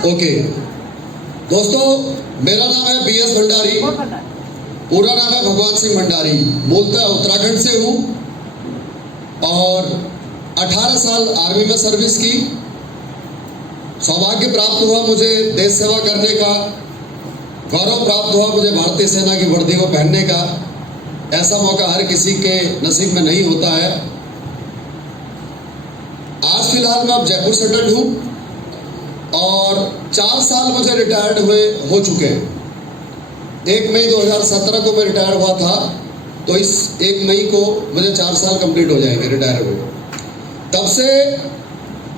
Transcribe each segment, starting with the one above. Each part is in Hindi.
ओके दोस्तों, मेरा नाम है BS भंडारी, पूरा नाम है भगवान सिंह भंडारी। मूलतः उत्तराखंड से हूँ और 18 साल आर्मी में सर्विस की। सौभाग्य प्राप्त हुआ मुझे देश सेवा करने का, गौरव प्राप्त हुआ मुझे भारतीय सेना की वर्दी को पहनने का। ऐसा मौका हर किसी के नसीब में नहीं होता है। आज फिलहाल मैं अब जयपुर सेटल्ड हूँ और 4 साल मुझे रिटायर्ड हुए हो चुके हैं। 1 मई 2017 को मैं रिटायर हुआ था, तो इस 1 मई को मुझे 4 साल कंप्लीट हो जाएंगे रिटायर हुए। तब से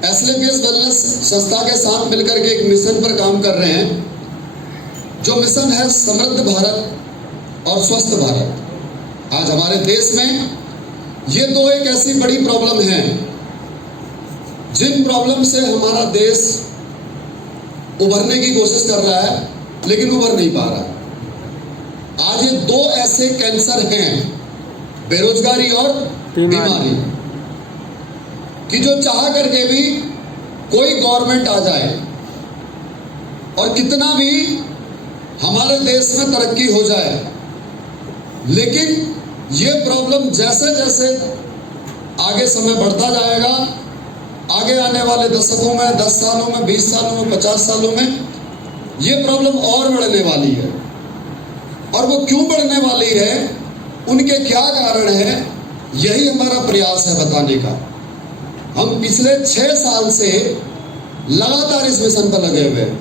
SLPS वेलनेस संस्था के साथ मिलकर के एक मिशन पर काम कर रहे हैं, जो मिशन है समृद्ध भारत और स्वस्थ भारत। आज हमारे देश में ये दो एक ऐसी बड़ी प्रॉब्लम है जिन प्रॉब्लम से हमारा देश उभरने की कोशिश कर रहा है, लेकिन उभर नहीं पा रहा। आज ये 2 ऐसे कैंसर हैं, बेरोजगारी और बीमारी, कि जो चाह करके भी कोई गवर्नमेंट आ जाए और कितना भी हमारे देश में तरक्की हो जाए, लेकिन ये प्रॉब्लम जैसे जैसे आगे समय बढ़ता जाएगा, आगे आने वाले दशकों में, 10 सालों में, 20 सालों में, 50 सालों में ये प्रॉब्लम और बढ़ने वाली है। और वो क्यों बढ़ने वाली है, उनके क्या कारण है, यही हमारा प्रयास है बताने का। हम पिछले 6 साल से लगातार इस मिशन पर लगे हुए हैं।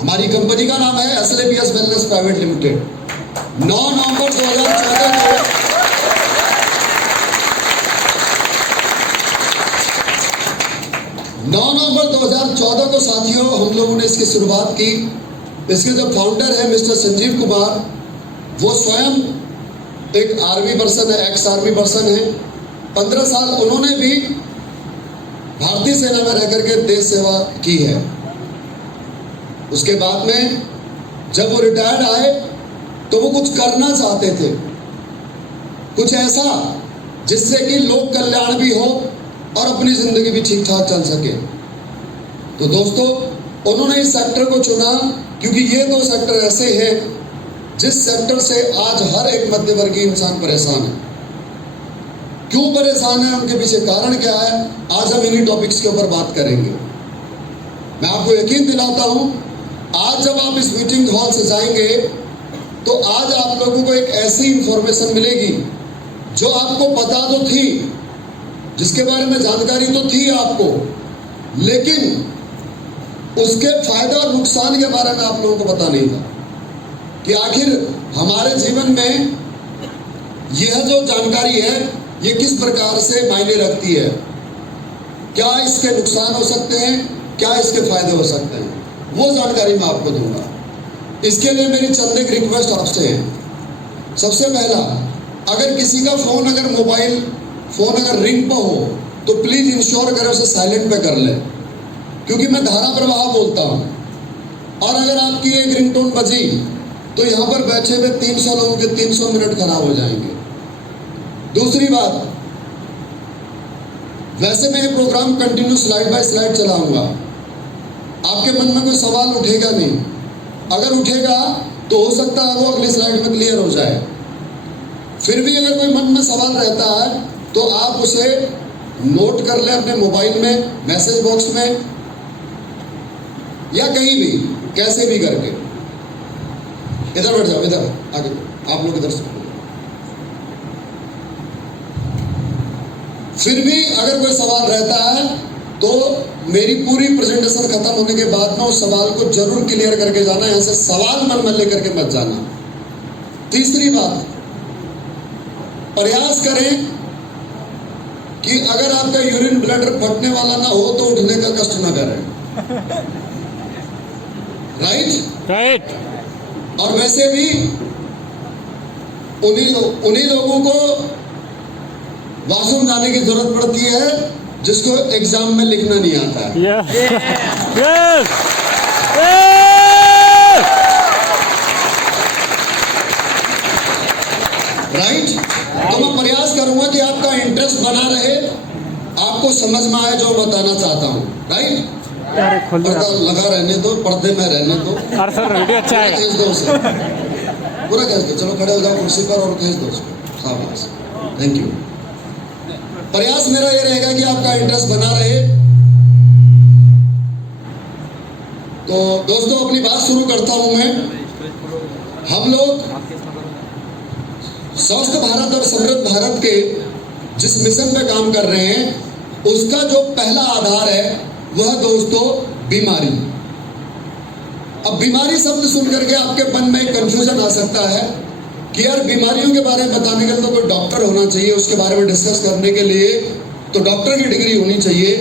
हमारी कंपनी का नाम है SLPS वेलनेस प्राइवेट लिमिटेड। 9 नवंबर 2014 को साथियों हम लोगों ने इसकी शुरुआत की। इसके जो फाउंडर है मिस्टर संजीव कुमार, वो स्वयं एक आर्मी पर्सन है, एक्स आर्मी पर्सन है। 15 साल उन्होंने भी भारतीय सेना में रह करके देश सेवा की है। उसके बाद में जब वो रिटायर्ड आए तो वो कुछ करना चाहते थे, कुछ ऐसा जिससे कि लोक कल्याण भी हो और अपनी जिंदगी भी ठीक ठाक चल सके। तो दोस्तों, उन्होंने इस सेक्टर को चुना क्योंकि ये 2 सेक्टर ऐसे हैं जिस सेक्टर से आज हर एक मध्यवर्गीय इंसान परेशान है। क्यों परेशान है, उनके पीछे कारण क्या है, आज हम इन्हीं टॉपिक्स के ऊपर बात करेंगे। मैं आपको यकीन दिलाता हूं, आज जब आप इस मीटिंग हॉल से जाएंगे तो आज आप लोगों को एक ऐसी इंफॉर्मेशन मिलेगी जो आपको पता तो थी, जिसके बारे में जानकारी तो थी आपको, लेकिन उसके फायदा और नुकसान के बारे में आप लोगों को पता नहीं था कि आखिर हमारे जीवन में यह जो जानकारी है ये किस प्रकार से मायने रखती है। क्या इसके नुकसान हो सकते हैं, क्या इसके फायदे हो सकते हैं, वो जानकारी मैं आपको दूंगा। इसके लिए मेरी चंद एक रिक्वेस्ट आपसे है। सबसे पहला, अगर किसी का फोन, अगर मोबाइल फोन अगर रिंग पर हो तो प्लीज इंश्योर करें उसे साइलेंट पे कर ले, क्योंकि मैं धारा प्रवाह बोलता हूं और अगर आपकी एक रिंगटोन बजी तो यहां पर बैठे हुए 300 लोगों के 300 मिनट खराब हो जाएंगे। दूसरी बात, वैसे मैं ये program continue slide by slide चलाऊंगा। आपके मन में कोई सवाल उठेगा नहीं, अगर उठेगा तो हो सकता है वो अगली स्लाइड में क्लियर हो जाए। फिर भी अगर कोई मन में सवाल रहता है तो आप उसे नोट कर लें अपने मोबाइल में, मैसेज बॉक्स में, या कहीं भी, कैसे भी करके। इधर बैठ जाओ, इधर आगे, आप लोग इधर से। फिर भी अगर कोई सवाल रहता है तो मेरी पूरी प्रेजेंटेशन खत्म होने के बाद में उस सवाल को जरूर क्लियर करके जाना, यहां से सवाल मन में लेकर के मत जाना। तीसरी बात, प्रयास करें कि अगर आपका यूरिन ब्लडर फटने वाला ना हो तो उठने का कष्ट ना करें। राइट। और वैसे भी उन्हीं लोगों को वॉशरूम जाने की जरूरत पड़ती है जिसको एग्जाम में लिखना नहीं आता है। राइट। तो मैं प्रयास करूंगा कि आपका इंटरेस्ट बना रहे, आप आपको समझ में आए जो बताना चाहता हूँ, राइट? अरे खोल दो पर्दा लगा रहने दो, पर्दे में रहने दो। यार सर वीडियो अच्छा है खींच दो उसे, पूरा खींच दो। चलो खड़े हो जाओ कुर्सी पर और खींच दो उसको। शाबाश, थैंक यू। प्रयास मेरा ये रहेगा कि आपका इंटरेस्ट बना रहे। तो दोस्तों अपनी बात शुरू करता हूं मैं। हम लोग स्वस्थ भारत और समृद्ध भारत के जिस मिशन पे काम कर रहे हैं, उसका जो पहला आधार है वह दोस्तों बीमारी। अब बीमारी शब्द सुन करके आपके मन में कंफ्यूजन आ सकता है कि यार बीमारियों के बारे में बताने के लिए तो कोई डॉक्टर होना चाहिए, उसके बारे में डिस्कस करने के लिए तो डॉक्टर की डिग्री होनी चाहिए।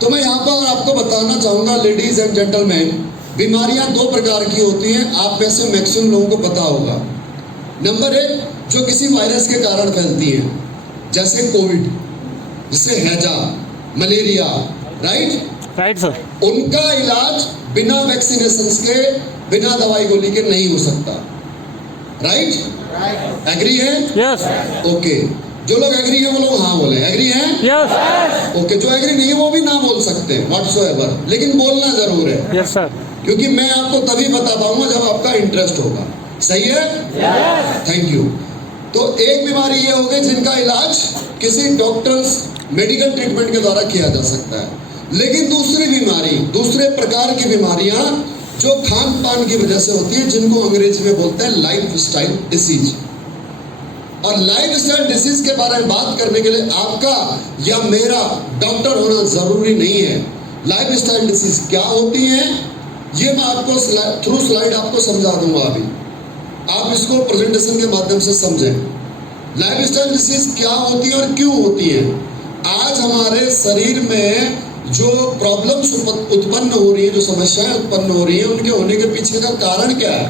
तो मैं यहाँ पर आपको बताना चाहूंगा लेडीज एंड जेंटलमैन, बीमारियां दो प्रकार की होती हैं। आप में से मैक्सिमम लोगों को पता होगा। नंबर एक, जो किसी वायरस के कारण फैलती है, जैसे कोविड, जिसे हैजा, मलेरिया, राइट सर। उनका इलाज बिना वैक्सीनेशन के, बिना दवाई गोली के नहीं हो सकता। राइट? एग्री है? यस। ओके, जो लोग एग्री है वो लोग हाँ बोले। एग्री है? यस। ओके, जो एग्री नहीं है वो भी ना बोल सकते हैं व्हाटसोएवर, लेकिन बोलना जरूर है। Yes sir. क्योंकि मैं आपको तभी बता पाऊंगा जब आपका इंटरेस्ट होगा। सही है? Thank you. तो एक बीमारी ये हो गई जिनका इलाज किसी डॉक्टर्स मेडिकल ट्रीटमेंट के द्वारा किया जा सकता है। लेकिन दूसरी बीमारी, दूसरे प्रकार की बीमारियां जो खान पान की वजह से होती है, जिनको अंग्रेजी में बोलते हैं लाइफ स्टाइल डिसीज। और लाइफ स्टाइल डिसीज के बारे में बात करने के लिए आपका या मेरा डॉक्टर होना जरूरी नहीं है। लाइफ स्टाइल डिसीज क्या होती है ये मैं आपको थ्रू स्लाइड आपको समझा दूंगा। अभी आप इसको प्रेजेंटेशन के माध्यम से समझें। लाइफ स्टाइल डिसीज क्या होती है और क्यों होती है। आज हमारे शरीर में जो प्रॉब्लम्स उत्पन्न हो रही है, जो समस्याएं उत्पन्न हो रही है, उनके होने के पीछे का कारण क्या है।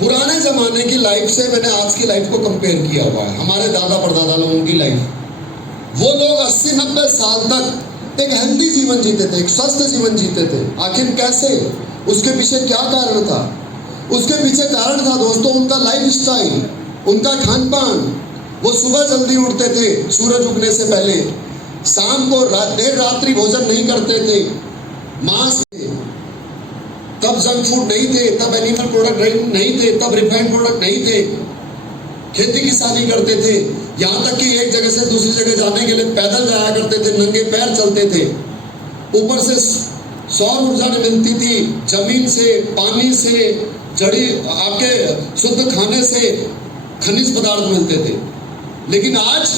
पुराने जमाने की लाइफ से मैंने आज की लाइफ को कंपेयर किया हुआ है। हमारे दादा परदादा लोगों की लाइफ, वो लोग 80-90 साल तक एक हेल्दी जीवन जीते थे, एक स्वस्थ जीवन जीते थे। आखिर कैसे? उसके पीछे क्या कारण था? उसके पीछे कारण था दोस्तों उनका लाइफ स्टाइल, उनका खान पान। वो सुबह जल्दी उठते थे सूरज उगने से पहले, शाम को देर रात्रि भोजन नहीं करते थे, मांस थे, तब जंक फूड नहीं थे, तब एनिमल प्रोडक्ट नहीं थे, तब रिफाइंड प्रोडक्ट नहीं थे, खेती किसानी करते थे। यहाँ तक कि एक जगह से दूसरी जगह जाने के लिए पैदल जाया करते थे, नंगे पैर चलते थे। ऊपर से सौर ऊर्जा मिलती थी, जमीन से, पानी से, जड़ी आपके शुद्ध खाने से खनिज पदार्थ मिलते थे। लेकिन आज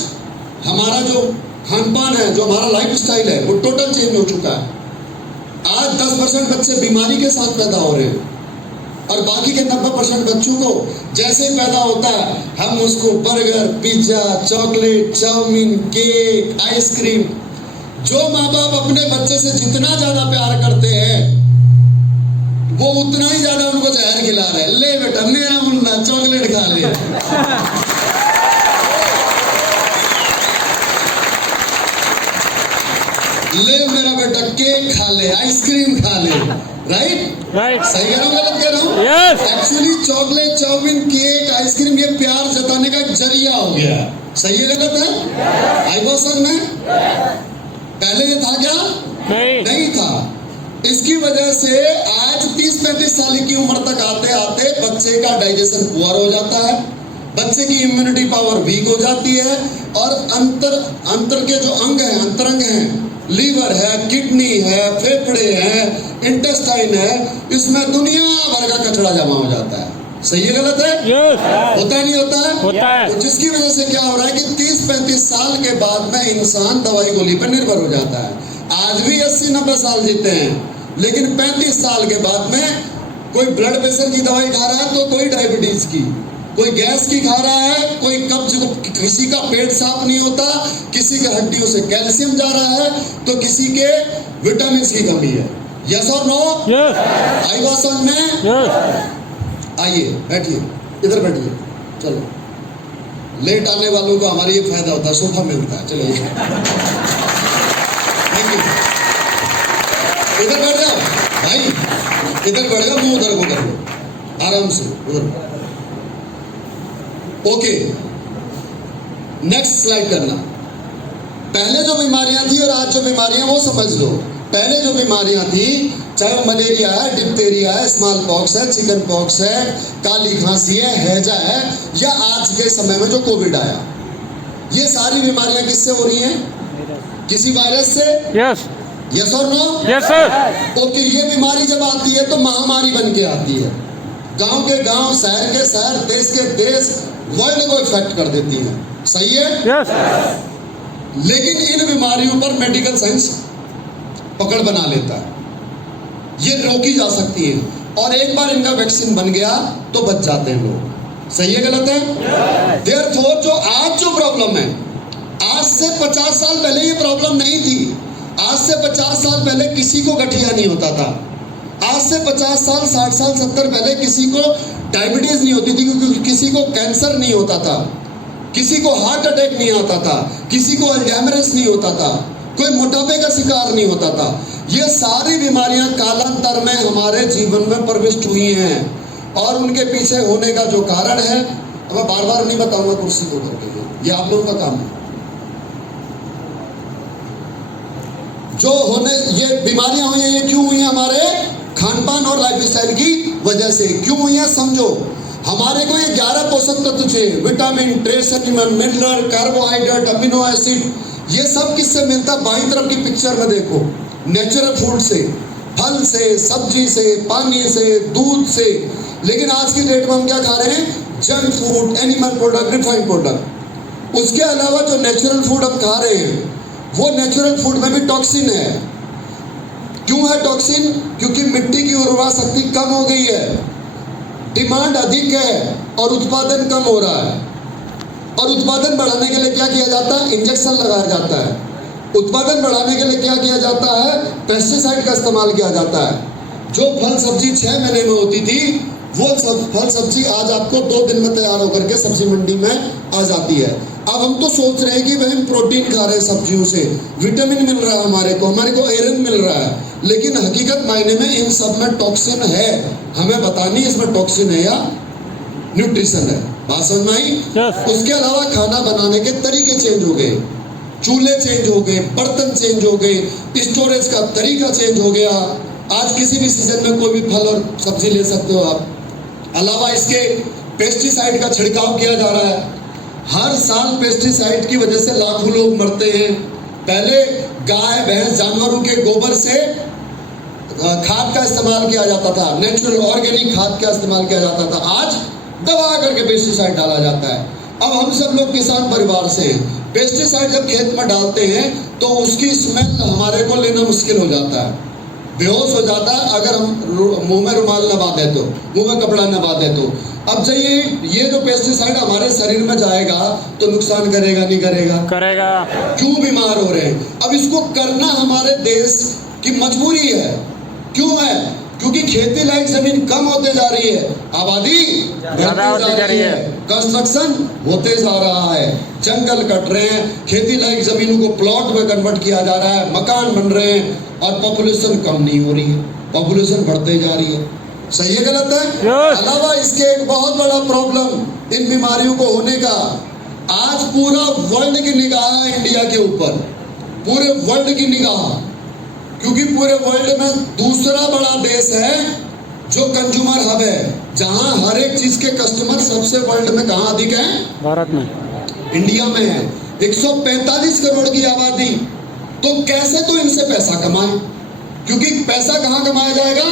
हमारा जो खान पान है, जो हमारा लाइफ स्टाइल है, वो टोटल चेंज हो चुका है। आज 10% बच्चे बीमारी के साथ पैदा हो रहे हैं और बाकी के 90% बच्चों को जैसे ही पैदा होता है हम उसको burger, pizza, chocolate, chowmein, cake, ice cream, जो माँ बाप अपने बच्चे से जितना ज्यादा प्यार करते हैं वो उतना ही ज्यादा उनको जहर खिला रहे हैं। ले बेटा मेरा मुन्ना चॉकलेट खा ले, ले मेरा बेटा केक खा ले, आइसक्रीम खा ले। राइट? सही कह रहा हूँ, गलत कह रहा हूँ? Yes. Actually chocolate, chowmein, cake, ice cream ये प्यार जताने का एक जरिया हो गया। सही है गलत है? आई बात समझ में? पहले ये था क्या? नहीं था। इसकी वजह से आज 30-35 साल की उम्र तक आते आते बच्चे का डाइजेशन पुअर हो जाता है, बच्चे की इम्यूनिटी पावर वीक हो जाती है और अंतर के जो अंग हैं, अंतरंग हैं, लीवर है, किडनी है, फेफड़े हैं, इंटेस्टाइन है, इसमें दुनिया भर का कचरा जमा हो जाता है। सही है गलत है? होता है नहीं होता है? होता है। तो जिसकी वजह से क्या हो रहा है कि 30-35 साल के बाद में इंसान दवाई गोली पर निर्भर हो जाता है। आज भी 80-90 साल जीते हैं, लेकिन 35 साल के बाद में कोई ब्लड प्रेशर की दवाई खा रहा है तो कोई डायबिटीज की, कोई गैस की खा रहा है, कोई कब्ज, किसी का पेट साफ नहीं होता, किसी के हड्डियों से कैल्शियम जा रहा है, तो किसी के विटामिन की कमी है। यस और नो? आई बात समझ में? आइए बैठिए, इधर बैठिए। चलो, लेट आने वालों को हमारा ये फायदा होता है, सोफा मिलता है। चलिए इधर बैठ जाओ भाई, इधर बैठ जाओ, मुंह उधर को कर लो आराम से, उधर। ओके, नेक्स्ट स्लाइड करना। पहले जो बीमारियां थी और आज जो बीमारियां वो समझ लो। पहले जो बीमारियां थी, चाहे वो मलेरिया है, डिप्थेरिया है, स्मॉल पॉक्स है, चिकन पॉक्स है, काली खांसी है, हैजा है, या आज के समय में जो कोविड आया, ये सारी बीमारियां किससे हो रही हैं? किसी वायरस से। यस यस और नो? Yes sir. ओके, ये बीमारी जब आती है तो महामारी बन के आती है। गांव के गांव, शहर के शहर, देश के देश, वर्ल्ड को इफेक्ट कर देती है। सही है? यस। लेकिन इन बीमारियों पर मेडिकल साइंस पकड़ बना लेता है, ये रोकी जा सकती है, और एक बार इनका वैक्सीन बन गया तो बच जाते हैं लोग। सही है गलत है? देयरफॉर जो आज जो प्रॉब्लम है, आज से 50 साल पहले ये प्रॉब्लम नहीं थी। आज से 50 साल पहले किसी को गठिया नहीं होता था। आज से 50 साल, 60 साल, 70 पहले किसी को डायबिटीज नहीं होती थी, क्योंकि किसी को कैंसर नहीं होता था, किसी को हार्ट अटैक नहीं आता था, किसी को अल्जाइमर्स नहीं होता था, कोई मोटापे का शिकार नहीं होता था। ये सारी बीमारियां कालांतर में हमारे जीवन में प्रविष्ट हुई हैं, और उनके पीछे होने का जो कारण है, अब मैं बार बार नहीं बताऊंगा कुर्सी को करके, ये आप लोगों का काम है। जो होने ये बीमारियां हुई हैं, ये क्यों हुई हैं? हमारे खान पान और लाइफस्टाइल की वजह से क्यों हुई हैं, समझो। हमारे को ये 11 पोषक तत्व चाहिए, vitamin, trace element, mineral, carbohydrate, amino acid, ये सब किससे मिलता है? बाईं तरफ की पिक्चर में देखो, नेचुरल फूड से, फल से, सब्जी से, पानी से, दूध से। लेकिन आज की डेट में हम क्या खा रहे हैं? Junk food, animal product, refined product. उसके अलावा जो नेचुरल फूड हम खा रहे हैं, वो नेचुरल फूड में भी टॉक्सिन है। क्यों है टॉक्सिन? क्योंकि मिट्टी की उर्वरा शक्ति कम हो गई है, डिमांड अधिक है और उत्पादन कम हो रहा है। और उत्पादन बढ़ाने के लिए क्या किया जाता है? इंजेक्शन लगाया जाता है। उत्पादन बढ़ाने के लिए क्या किया जाता है? पेस्टिसाइड का इस्तेमाल किया जाता है। जो फल सब्जी 6 महीने में होती थी, वो फल सब्जी आज आपको 2 दिन में तैयार होकर के सब्जी मंडी में आ जाती है। अब हम तो सोच रहे हैं कि भाई हम प्रोटीन खा रहे हैं सब्जियों से, विटामिन मिल रहा है हमारे को आयरन मिल रहा है, लेकिन हकीकत मायने में इन सब में टॉक्सिन है। हमें पता नहीं इसमें टॉक्सिन है या न्यूट्रिशन है। बात समझ में आई? उसके अलावा खाना बनाने के तरीके चेंज हो गए, चूल्हे चेंज हो गए, बर्तन चेंज हो गए, स्टोरेज का तरीका चेंज हो गया। आज किसी भी सीजन में कोई भी फल और सब्जी ले सकते हो आप। अलावा इसके पेस्टिसाइड का छिड़काव किया जा रहा है। हर साल पेस्टिसाइड की वजह से लाखों लोग मरते हैं। पहले गाय भैंस जानवरों के गोबर से खाद का इस्तेमाल किया जाता था, नेचुरल ऑर्गेनिक खाद का इस्तेमाल किया जाता था। आज दबा करके पेस्टिसाइड डाला जाता है। अब हम सब लोग किसान परिवार से हैं, पेस्टिसाइड जब खेत में डालते हैं तो उसकी स्मेल हमारे को लेना मुश्किल हो जाता है, बेहोश हो जाता है। अगर हम मुंह में रुमाल न बांधे तो, मुंह में कपड़ा न बांधे तो। अब जाइए, ये जो पेस्टिसाइड हमारे शरीर में जाएगा तो नुकसान करेगा नहीं करेगा? करेगा। क्यों बीमार हो रहे हैं? अब इसको करना हमारे देश की मजबूरी है। क्यों है? क्योंकि खेती लायक जमीन कम होते जा रही है, आबादी बढ़ती जा रही है, कंस्ट्रक्शन होते जा रहा है, जंगल कट रहे हैं, खेती लायक जमीनों को प्लॉट में कन्वर्ट किया जा रहा है, मकान बन रहे हैं, और पॉपुलेशन कम नहीं हो रही है, पॉपुलेशन बढ़ते जा रही है। सही है गलत है? अलावा इसके एक बहुत बड़ा प्रॉब्लम इन बीमारियों को होने का, आज पूरा वर्ल्ड की निगाह है इंडिया के ऊपर, पूरे वर्ल्ड की निगाह, क्योंकि पूरे वर्ल्ड में दूसरा बड़ा देश है जो कंज्यूमर हब है, जहां हर एक चीज के कस्टमर सबसे वर्ल्ड में कहां अधिक है? भारत में, इंडिया में है। 145 करोड़ की आबादी। तो कैसे तो इनसे पैसा कमाएं, क्योंकि पैसा कहां कमाया जाएगा?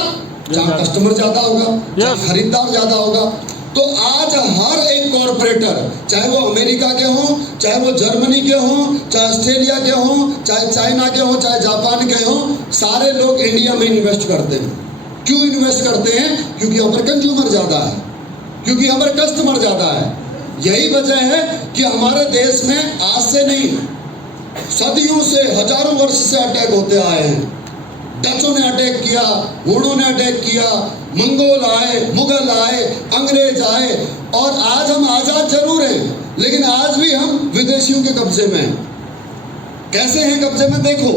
जहां कस्टमर ज्यादा होगा, जहां खरीदार ज्यादा होगा। तो आज हर एक कॉर्पोरेटर, चाहे वो अमेरिका के हों, चाहे वो जर्मनी के हों, चाहे ऑस्ट्रेलिया के हों, चाहे चाइना के हों, चाहे जापान के हों, सारे लोग इंडिया में इन्वेस्ट करते हैं। क्यों इन्वेस्ट करते हैं? क्योंकि हमारे कंज्यूमर ज्यादा है, क्योंकि हमारे कस्टमर ज्यादा है। यही वजह है कि हमारे देश में आज से नहीं, सदियों से, हजारों वर्ष से अटैक होते आए हैं। डचों ने अटैक किया, हुनों ने अटैक किया, मंगोल आए, मुगल आए, अंग्रेज आए, और आज हम आजाद जरूर हैं, लेकिन आज भी हम विदेशियों के कब्जे में हैं। कैसे हैं कब्जे में? देखो,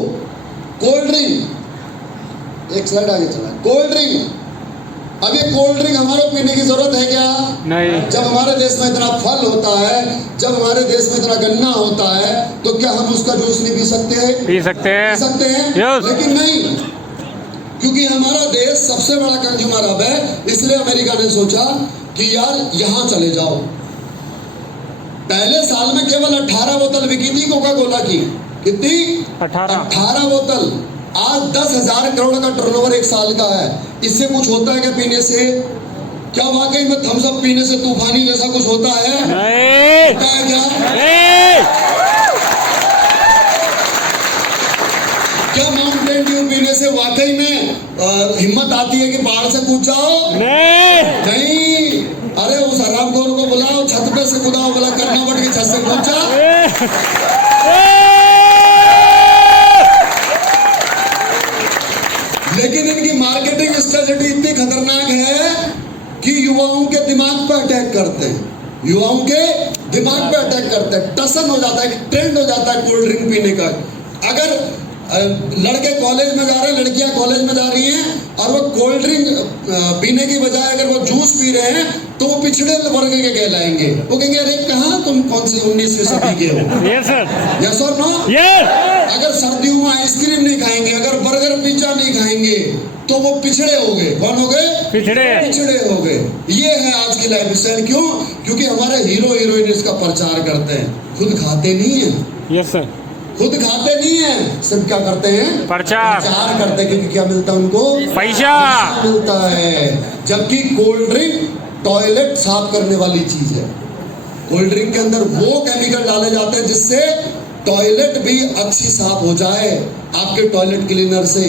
कोल्ड ड्रिंक, एक स्लाइड आगे चला, कोल्ड ड्रिंक अब ये कोल्ड ड्रिंक हमारे पीने की जरूरत है क्या? नहीं। जब हमारे देश में इतना फल होता है, जब हमारे देश में इतना गन्ना होता है, तो क्या हम उसका जूस नहीं पी सकते? पी सकते हैं। पी सकते हैं। Yes. लेकिन नहीं, क्योंकि हमारा देश सबसे बड़ा कंज्यूमर हब है, इसलिए अमेरिका ने सोचा कि यार यहां चले जाओ। पहले साल में केवल 18 बोतल बिकी थी कोका कोला की। कितनी? 18 बोतल। आज 10,000 करोड़ का टर्नओवर एक साल का है। इससे कुछ होता है क्या पीने से? क्या वाकई में थम्स अप पीने से तूफानी जैसा कुछ होता है? नहीं। होता है क्या? नहीं। क्या माउंटेन ड्यू पीने से वाकई में हिम्मत आती है कि पहाड़ से कूद जाओ? नहीं। नहीं। अरे उस हरामखोर को बुलाओ, छत पे से कूदाओ, बोला कर्नावट की छत से कूद जा। लेकिन इनकी मार्केटिंग स्ट्रेटजी इतनी खतरनाक है कि युवाओं के दिमाग पर अटैक करते हैं। युवाओं के दिमाग पे अटैक करते हैं। टसन हो जाता है, ट्रेंड हो जाता है कोल्ड ड्रिंक पीने का। अगर लड़के कॉलेज में जा रहे हैं, लड़कियां कॉलेज में जा रही हैं और वो कोल्ड ड्रिंक पीने की बजाय अगर वो जूस पी रहे हैं तो वो पिछड़े वर्ग के कहलाएंगे। वो कहेंगे अरे कहाँ तुम कौन सी 19वीं सदी के हो? Yes sir. यस और नो? यस। अगर सर्दियों में आइसक्रीम नहीं खाएंगे, अगर बर्गर पिज्जा नहीं खाएंगे, तो वो पिछड़े हो गए। कौन हो गए? पिछड़े हो गए। ये है आज की लाइफ स्टाइल। क्यों? क्योंकि हमारे हीरो हीरोइन इसका प्रचार करते हैं, खुद खाते नहीं है। Yes sir. खुद खाते नहीं है, सिर्फ क्या करते हैं? प्रचार करते हैं। क्योंकि क्या मिलता है उनको? पैसा मिलता है। जबकि कोल्ड ड्रिंक टॉयलेट साफ करने वाली चीज है। कोल्ड ड्रिंक के अंदर वो केमिकल डाले जाते हैं जिससे टॉयलेट भी अच्छी साफ हो जाए आपके टॉयलेट क्लीनर से।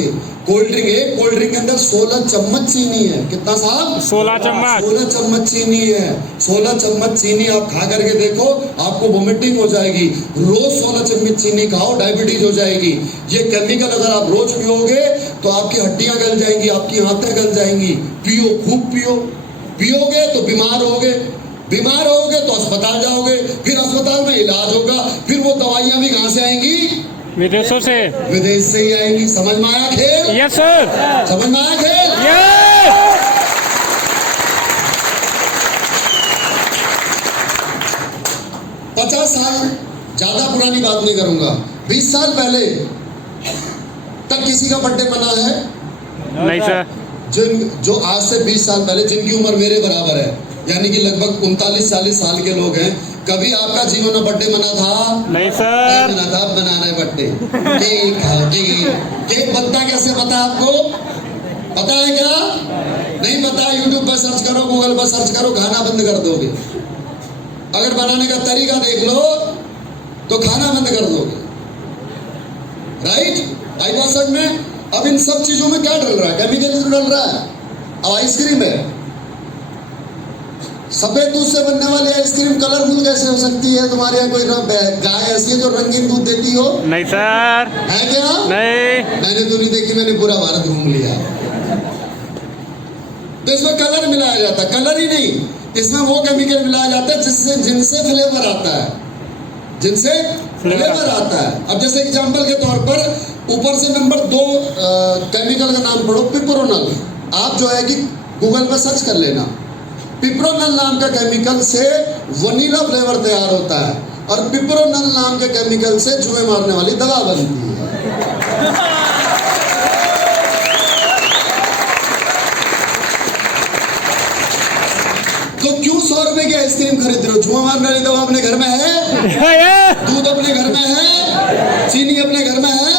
कोल्ड ड्रिंक के अंदर 16 चम्मच चीनी है। कितना साहब? 16 चम्मच। 16 चम्मच चीनी है। 16 चम्मच चीनी आप खा करके देखो, आपको वोमिटिंग हो जाएगी। रोज 16 चम्मच चीनी खाओ, डायबिटीज हो जाएगी। ये केमिकल अगर आप रोज पियोगे तो आपकी हड्डियां गल जाएंगी, आपकी आंतें गल जाएंगी। पियो, खूब पियो। पियोगे तो बीमार होगे, बीमार होगे तो अस्पताल जाओगे, फिर अस्पताल में इलाज होगा, फिर वो दवाइयां भी कहां से आएंगी? विदेशों से। विदेश से ही आएंगी। समझ में आया खेल? Yes sir. समझ में आया खेल? यस। 50 साल, ज्यादा पुरानी बात नहीं करूंगा, 20 साल पहले तक किसी का बर्थडे मना है? नहीं सर। जो आज से 20 साल पहले, जिनकी उम्र मेरे बराबर है, यानी कि लगभग 39-40 साल के लोग हैं, कभी आपका जीवन में बर्थडे मना था? नहीं सर। मना था। बना रहे बर्थडे। केक बनता कैसे पता आपको? पता है क्या? नहीं पता? यूट्यूब पर सर्च करो, गूगल पर सर्च करो, खाना बंद कर दोगे। अगर बनाने का तरीका देख लो तो खाना बंद कर दोगे। राइट? आई बात समझ में? अब इन सब चीजों में क्या डल रहा है? केमिकल तो डल रहा है। अब आइसक्रीम है, सफेद दूध से बनने वाली आइसक्रीम कलरफुल कैसे हो सकती है? तुम्हारे यहाँ कोई गाय ऐसी है जो रंगीन दूध देती हो? नहीं सर। है क्या? नहीं। मैंने तो नहीं देखी, मैंने पूरा भारत घूम लिया। तो इसमें कलर मिलाया जाता है। कलर ही नहीं, इसमें वो केमिकल मिलाया जाता है जिनसे फ्लेवर आता है, जिनसे फ्लेवर आता है। अब जैसे एग्जांपल के तौर पर ऊपर से नंबर 2 केमिकल का नाम पढ़ो, पिप्रोनल। आप जो है कि गूगल पर सर्च कर लेना। पिप्रोनल नाम का केमिकल से वनीला फ्लेवर तैयार होता है और पिप्रोनल नाम के केमिकल से जुए मारने वाली दवा बनती है। तो क्यों 100 रुपए की आइसक्रीम खरीद रहे हो? जुआ मारने वाली दवा अपने घर में है? दूध अपने घर में है? चीनी अपने घर में है?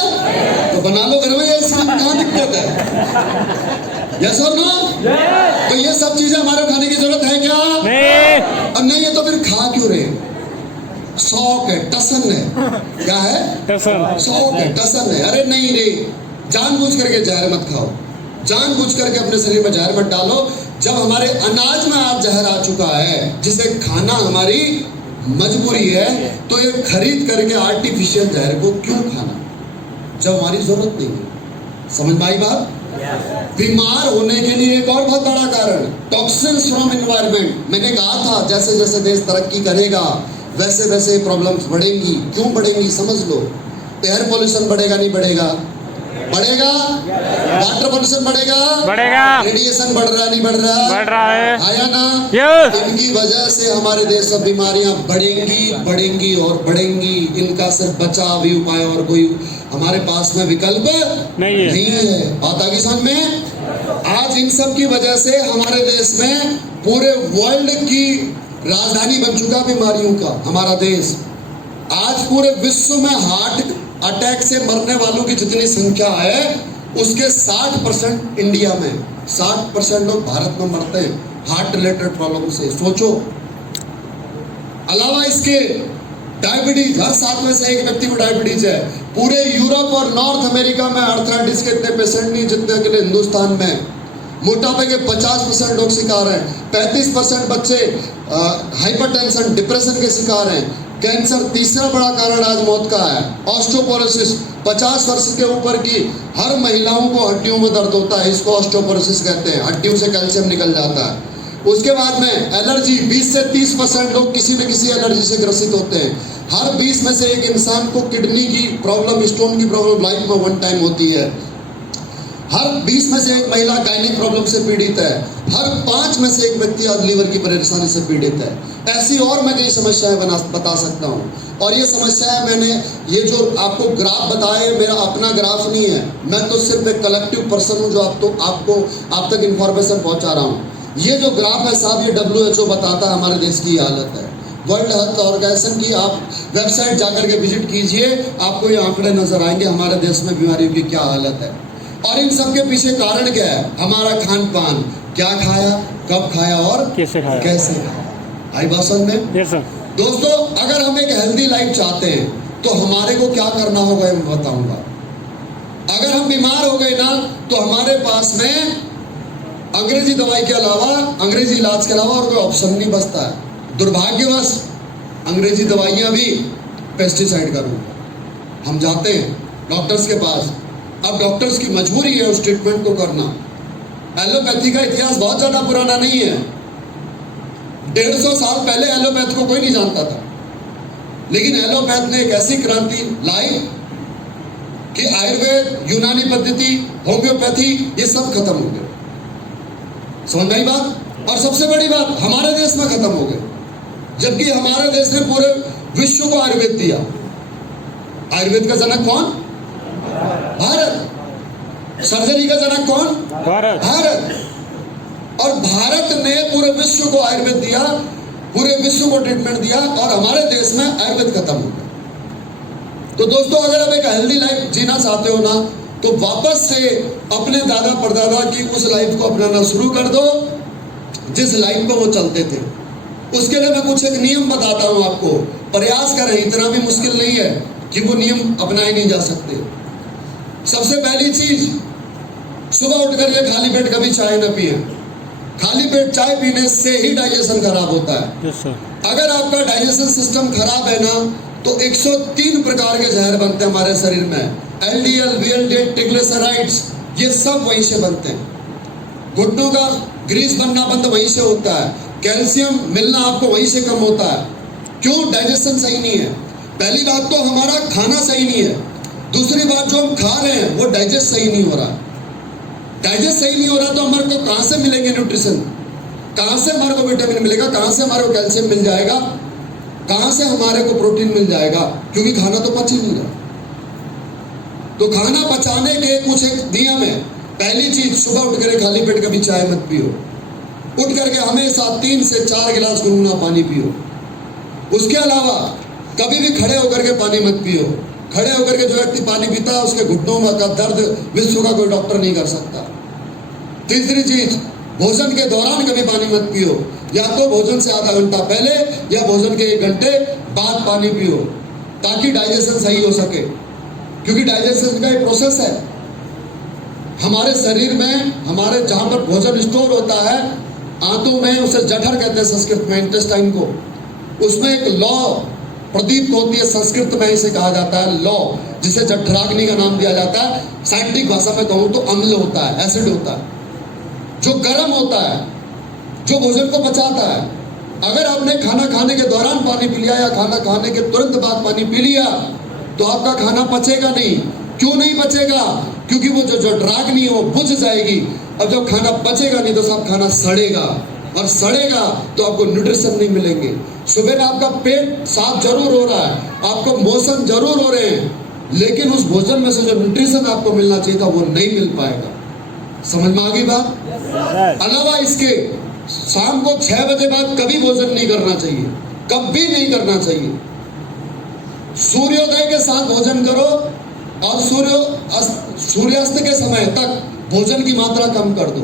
तो बना लो घर में आइसक्रीम, कहाँ दिक्कत है? यस और नो? तो ये सब चीजें हमारे खाने की जरूरत है क्या? नहीं। अब नहीं है तो फिर खा क्यों रहे? शौक है, टसन है। क्या है? टसन। शौक है, टसन है। अरे नहीं रे, जानबूझ करके जहर मत खाओ, जानबूझ करके अपने शरीर में जहर मत डालो। जब हमारे अनाज में आज जहर आ चुका है जिसे खाना हमारी मजबूरी है, तो ये खरीद करके आर्टिफिशियल जहर को क्यों खाना जब हमारी जरूरत नहीं है? समझ में आई बात? बीमार होने के लिए एक और बहुत बड़ा कारण टॉक्सिन्स फ्रॉम एनवायरनमेंट। मैंने कहा था जैसे जैसे देश तरक्की करेगा वैसे वैसे प्रॉब्लम्स बढ़ेंगी। क्यों बढ़ेंगी? समझ लो। एयर पोल्यूशन बढ़ेगा नहीं बढ़ेगा? बढ़ेगा, वाटर पोल्यूशन बढ़ेगा, बढ़ेगा, रेडिएशन बढ़ रहा नहीं बढ़ रहा, बढ़ रहा है, आया ना। यस, इनकी वजह से हमारे देश में बीमारियां बढ़ेंगी बढ़ेंगी और बढ़ेंगी। इनका सिर्फ बचाव ही उपाय और कोई हमारे पास में विकल्प नहीं है। बात आगे समझ में। आज इन सब की वजह से हमारे देश में पूरे वर्ल्ड की राजधानी बन चुका बीमारियों का हमारा देश। आज पूरे विश्व में हार्ट अटैक से मरने वालों की जितनी संख्या है उसके 60% इंडिया में, 60% लोग भारत में मरते हैं हार्ट रिलेटेड प्रॉब्लम से। सोचो, अलावा इसके डायबिटीज, हर 7 में से 1 व्यक्ति को डायबिटीज है। पूरे यूरोप और नॉर्थ अमेरिका में आर्थराइटिस के इतने पेशेंट नहीं जितने के हिंदुस्तान में। मोटापे के 50% लोग शिकार हैं, 35% बच्चे हाइपरटेंशन डिप्रेशन के शिकार हैं। कैंसर तीसरा बड़ा कारण आज मौत का है। ऑस्टियोपोरोसिस, 50 वर्ष के ऊपर की हर महिलाओं को हड्डियों में दर्द होता है, इसको ऑस्टियोपोरोसिस कहते हैं, हड्डियों से कैल्शियम निकल जाता है। उसके बाद में एलर्जी, 20 से 30% लोग किसी न किसी एलर्जी से ग्रसित होते हैं। हर 20 में से 1 इंसान को किडनी की प्रॉब्लम, स्टोन की प्रॉब्लम लाइफ में 1 टाइम होती है। हर 20 में से 1 महिला गायनिक प्रॉब्लम से पीड़ित है। हर 5 में से 1 व्यक्ति आज लीवर की परेशानी से पीड़ित है। ऐसी और मैं कई समस्याएं बता सकता हूं। और ये समस्याएं मैंने ये जो आपको ग्राफ बताए मेरा अपना ग्राफ नहीं है, मैं तो सिर्फ एक कलेक्टिव पर्सन हूं जो आप तक इंफॉर्मेशन पहुंचा रहा हूं। ये जो ग्राफ है साहब, ये WHO बताता है हमारे देश की हालत है। वर्ल्ड हेल्थ ऑर्गेनाइजेशन की आप वेबसाइट जाकर के विजिट कीजिए, आपको ये आंकड़े नजर आएंगे हमारे देश में बीमारियों की क्या हालत है। और इन सब के पीछे कारण क्या है? हमारा खान पान, क्या खाया, कब खाया और कैसे खाया। आई बात समझ में? Yes sir. दोस्तों, अगर हम एक हेल्दी लाइफ चाहते हैं तो हमारे को क्या करना होगा मैं बताऊंगा। अगर हम बीमार हो गए ना तो हमारे पास में अंग्रेजी दवाई के अलावा, अंग्रेजी इलाज के अलावा और कोई ऑप्शन नहीं बचता है। दुर्भाग्यवश अंग्रेजी दवाइयां भी पेस्टिसाइड का रूप है। हम जाते हैं डॉक्टर्स के पास, अब डॉक्टर्स की मजबूरी है उस ट्रीटमेंट को करना। एलोपैथी का इतिहास बहुत ज्यादा पुराना नहीं है। 150 साल पहले एलोपैथ को कोई नहीं जानता था, लेकिन एलोपैथ ने एक ऐसी क्रांति लाई कि आयुर्वेद, यूनानी पद्धति, होम्योपैथी ये सब खत्म हो गए। समझ आई बात? और सबसे बड़ी बात, हमारे देश में खत्म हो गए, जबकि हमारे देश ने पूरे विश्व को आयुर्वेद दिया। आयुर्वेद का जनक कौन? भारत। सर्जरी का जनक कौन? भारत। और भारत ने पूरे विश्व को आयुर्वेद दिया, पूरे विश्व को ट्रीटमेंट दिया, और हमारे देश में आयुर्वेद खत्म हो गया। तो दोस्तों, अगर आप एक हेल्दी लाइफ जीना चाहते हो ना तो वापस से अपने दादा परदादा की उस लाइफ को अपनाना शुरू कर दो जिस लाइफ पे वो चलते थे। उसके लिए मैं कुछ एक नियम बताता हूं आपको, प्रयास करें, इतना भी मुश्किल नहीं है कि वो नियम अपनाए नहीं जा सकते। सबसे पहली चीज, सुबह उठ करके खाली पेट कभी चाय न पिए। खाली पेट चाय पीने से ही डाइजेशन खराब होता है। Yes sir. अगर आपका डाइजेशन सिस्टम खराब है ना तो 103 प्रकार के जहर बनते हैं हमारे शरीर में। LDL, VLDL, ट्रिग्लिसराइड्स, ये सब वहीं से बनते हैं। घुटनों का ग्रीस बनना बंद वहीं से होता है। कैल्शियम मिलना आपको वहीं से कम होता है। क्यों? डाइजेशन सही नहीं है। पहली बात तो हमारा खाना सही नहीं है। दूसरी बात, जो हम खा रहे हैं वो डाइजेस्ट सही नहीं हो रहा। डाइजेस्ट सही नहीं हो रहा तो हमारे को कहां से मिलेंगे न्यूट्रिशन? कहां से हमारे को विटामिन मिलेगा? कहां से हमारे को कैल्शियम मिल जाएगा? कहां से हमारे को प्रोटीन मिल जाएगा? क्योंकि खाना तो पच ही नहीं रहा। तो खाना पचाने के कुछ एक नियम है। पहली चीज, सुबह उठ कर खाली पेट कभी चाय मत पियो। उठ करके हमेशा 3 से 4 गिलास गुनगुना पानी पियो। उसके अलावा कभी भी खड़े होकर के पानी मत पियो। खड़े होकर के जो व्यक्ति पानी पीता है उसके घुटनों में का दर्द विश्व का कोई डॉक्टर नहीं कर सकता। तीसरी चीज, भोजन के दौरान कभी पानी मत पियो। या तो भोजन से आधा घंटा पहले या भोजन के 1 घंटे बाद पानी पियो, ताकि डाइजेशन सही हो सके। क्योंकि डाइजेशन का एक प्रोसेस है हमारे शरीर में। हमारे जहां पर भोजन स्टोर होता है आंतों में, उसे जठर कहते हैं संस्कृत में, इंटेस्टाइन को। उसमें एक लौ प्रदीप्त होती है, संस्कृत में इसे कहा जाता है लौ, जिसे जठराग्नि का नाम दिया जाता है। साइंटिफिक भाषा में कहूं तो अम्ल होता है, एसिड होता है, जो गर्म होता है, जो भोजन को पचाता है। अगर आपने खाना खाने के दौरान पानी पी लिया या खाना खाने के तुरंत बाद पानी पी लिया तो आपका खाना पचेगा नहीं, क्यों नहीं पचेगा? क्योंकि वो जो ड्रैगनी है वो बुझ जाएगी। अब जब खाना पचेगा नहीं तो सब खाना सड़ेगा, और सड़ेगा तो आपको न्यूट्रिशन नहीं मिलेंगे। सुबह आपका पेट साफ जरूर हो रहा है, आपको मोशन जरूर हो रहे हैं, लेकिन उस भोजन में से जो न्यूट्रिशन आपको मिलना चाहिए था वो नहीं मिल पाएगा। समझ में आ गई बात? अलावा इसके शाम को 6 बजे बाद कभी भोजन नहीं करना चाहिए, कभी नहीं करना चाहिए। सूर्योदय के साथ भोजन करो, और सूर्यास्त के समय तक भोजन की मात्रा कम कर दो,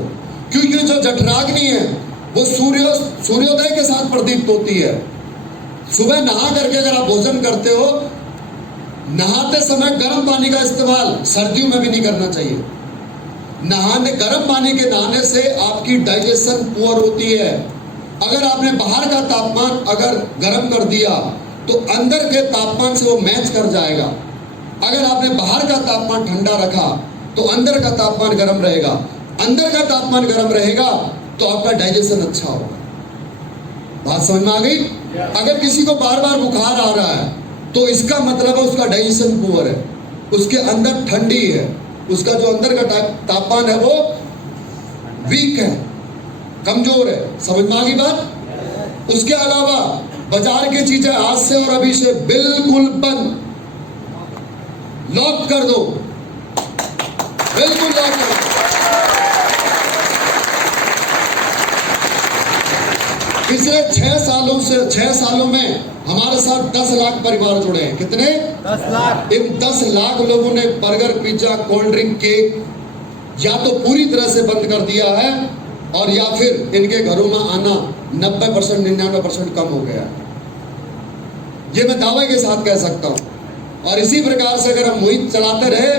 क्योंकि जो जठराग्नि है वो सूर्योदय के साथ प्रदीप्त होती है। सुबह नहा करके अगर आप भोजन करते हो, नहाते समय गर्म पानी का इस्तेमाल सर्दियों में भी नहीं करना चाहिए। गर्म पानी के नहाने से आपकी डाइजेशन पुअर होती है। अगर आपने बाहर का तापमान अगर गर्म कर दिया तो अंदर के तापमान से वो मैच कर जाएगा। अगर आपने बाहर का तापमान ठंडा रखा तो अंदर का तापमान गर्म रहेगा, अंदर का तापमान गर्म रहेगा तो आपका डाइजेशन अच्छा होगा। बात समझ में आ गई? अगर किसी को बार बार बुखार आ रहा है तो इसका मतलब है उसका डाइजेशन पुअर है, उसके अंदर ठंडी है, उसका जो अंदर का तापमान है वो वीक है, कमजोर है। समझ में आ गई बात? उसके अलावा बाजार की चीजें आज से और अभी से बिल्कुल बंद, लॉक कर दो, बिल्कुल लॉक कर दो। पिछले 6 सालों में हमारे साथ 10 लाख परिवार जुड़े हैं। कितने? 10 लाख। इन 10 लाख लोगों ने burger, pizza, cold drink, cake या तो पूरी तरह से बंद कर दिया है, और या फिर इनके घरों में आना 90% 99% कम हो गया है। ये मैं दावे के साथ कह सकता हूं। और इसी प्रकार से अगर हम मुहिम चलाते रहे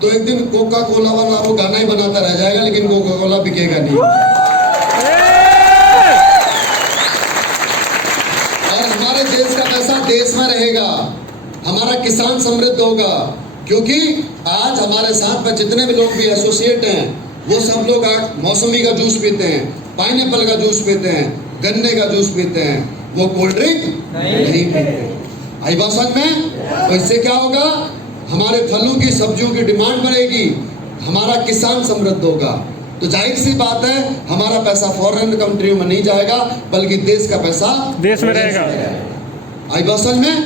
तो एक दिन कोका कोला वाला वो गाना ही बनाता रह जाएगा, लेकिन कोका कोला बिकेगा नहीं। हमारे देश का पैसा देश में रहेगा, हमारा किसान समृद्ध होगा, क्योंकि आज हमारे साथ में जितने भी लोग भी एसोसिएट हैं वो सब लोग आज मौसमी का जूस पीते हैं, पाइनएप्पल का जूस पीते हैं, गन्ने का जूस पीते हैं, वो कोल्ड ड्रिंक नहीं पीते। आई बात समझ में? तो इससे क्या होगा? हमारे फलों की सब्जियों की डिमांड बढ़ेगी, हमारा किसान समृद्ध होगा। तो जाहिर सी बात है हमारा पैसा फॉरेन कंट्रियों में नहीं जाएगा, बल्कि देश का पैसा देश में रहेगा। आई बात समझ में?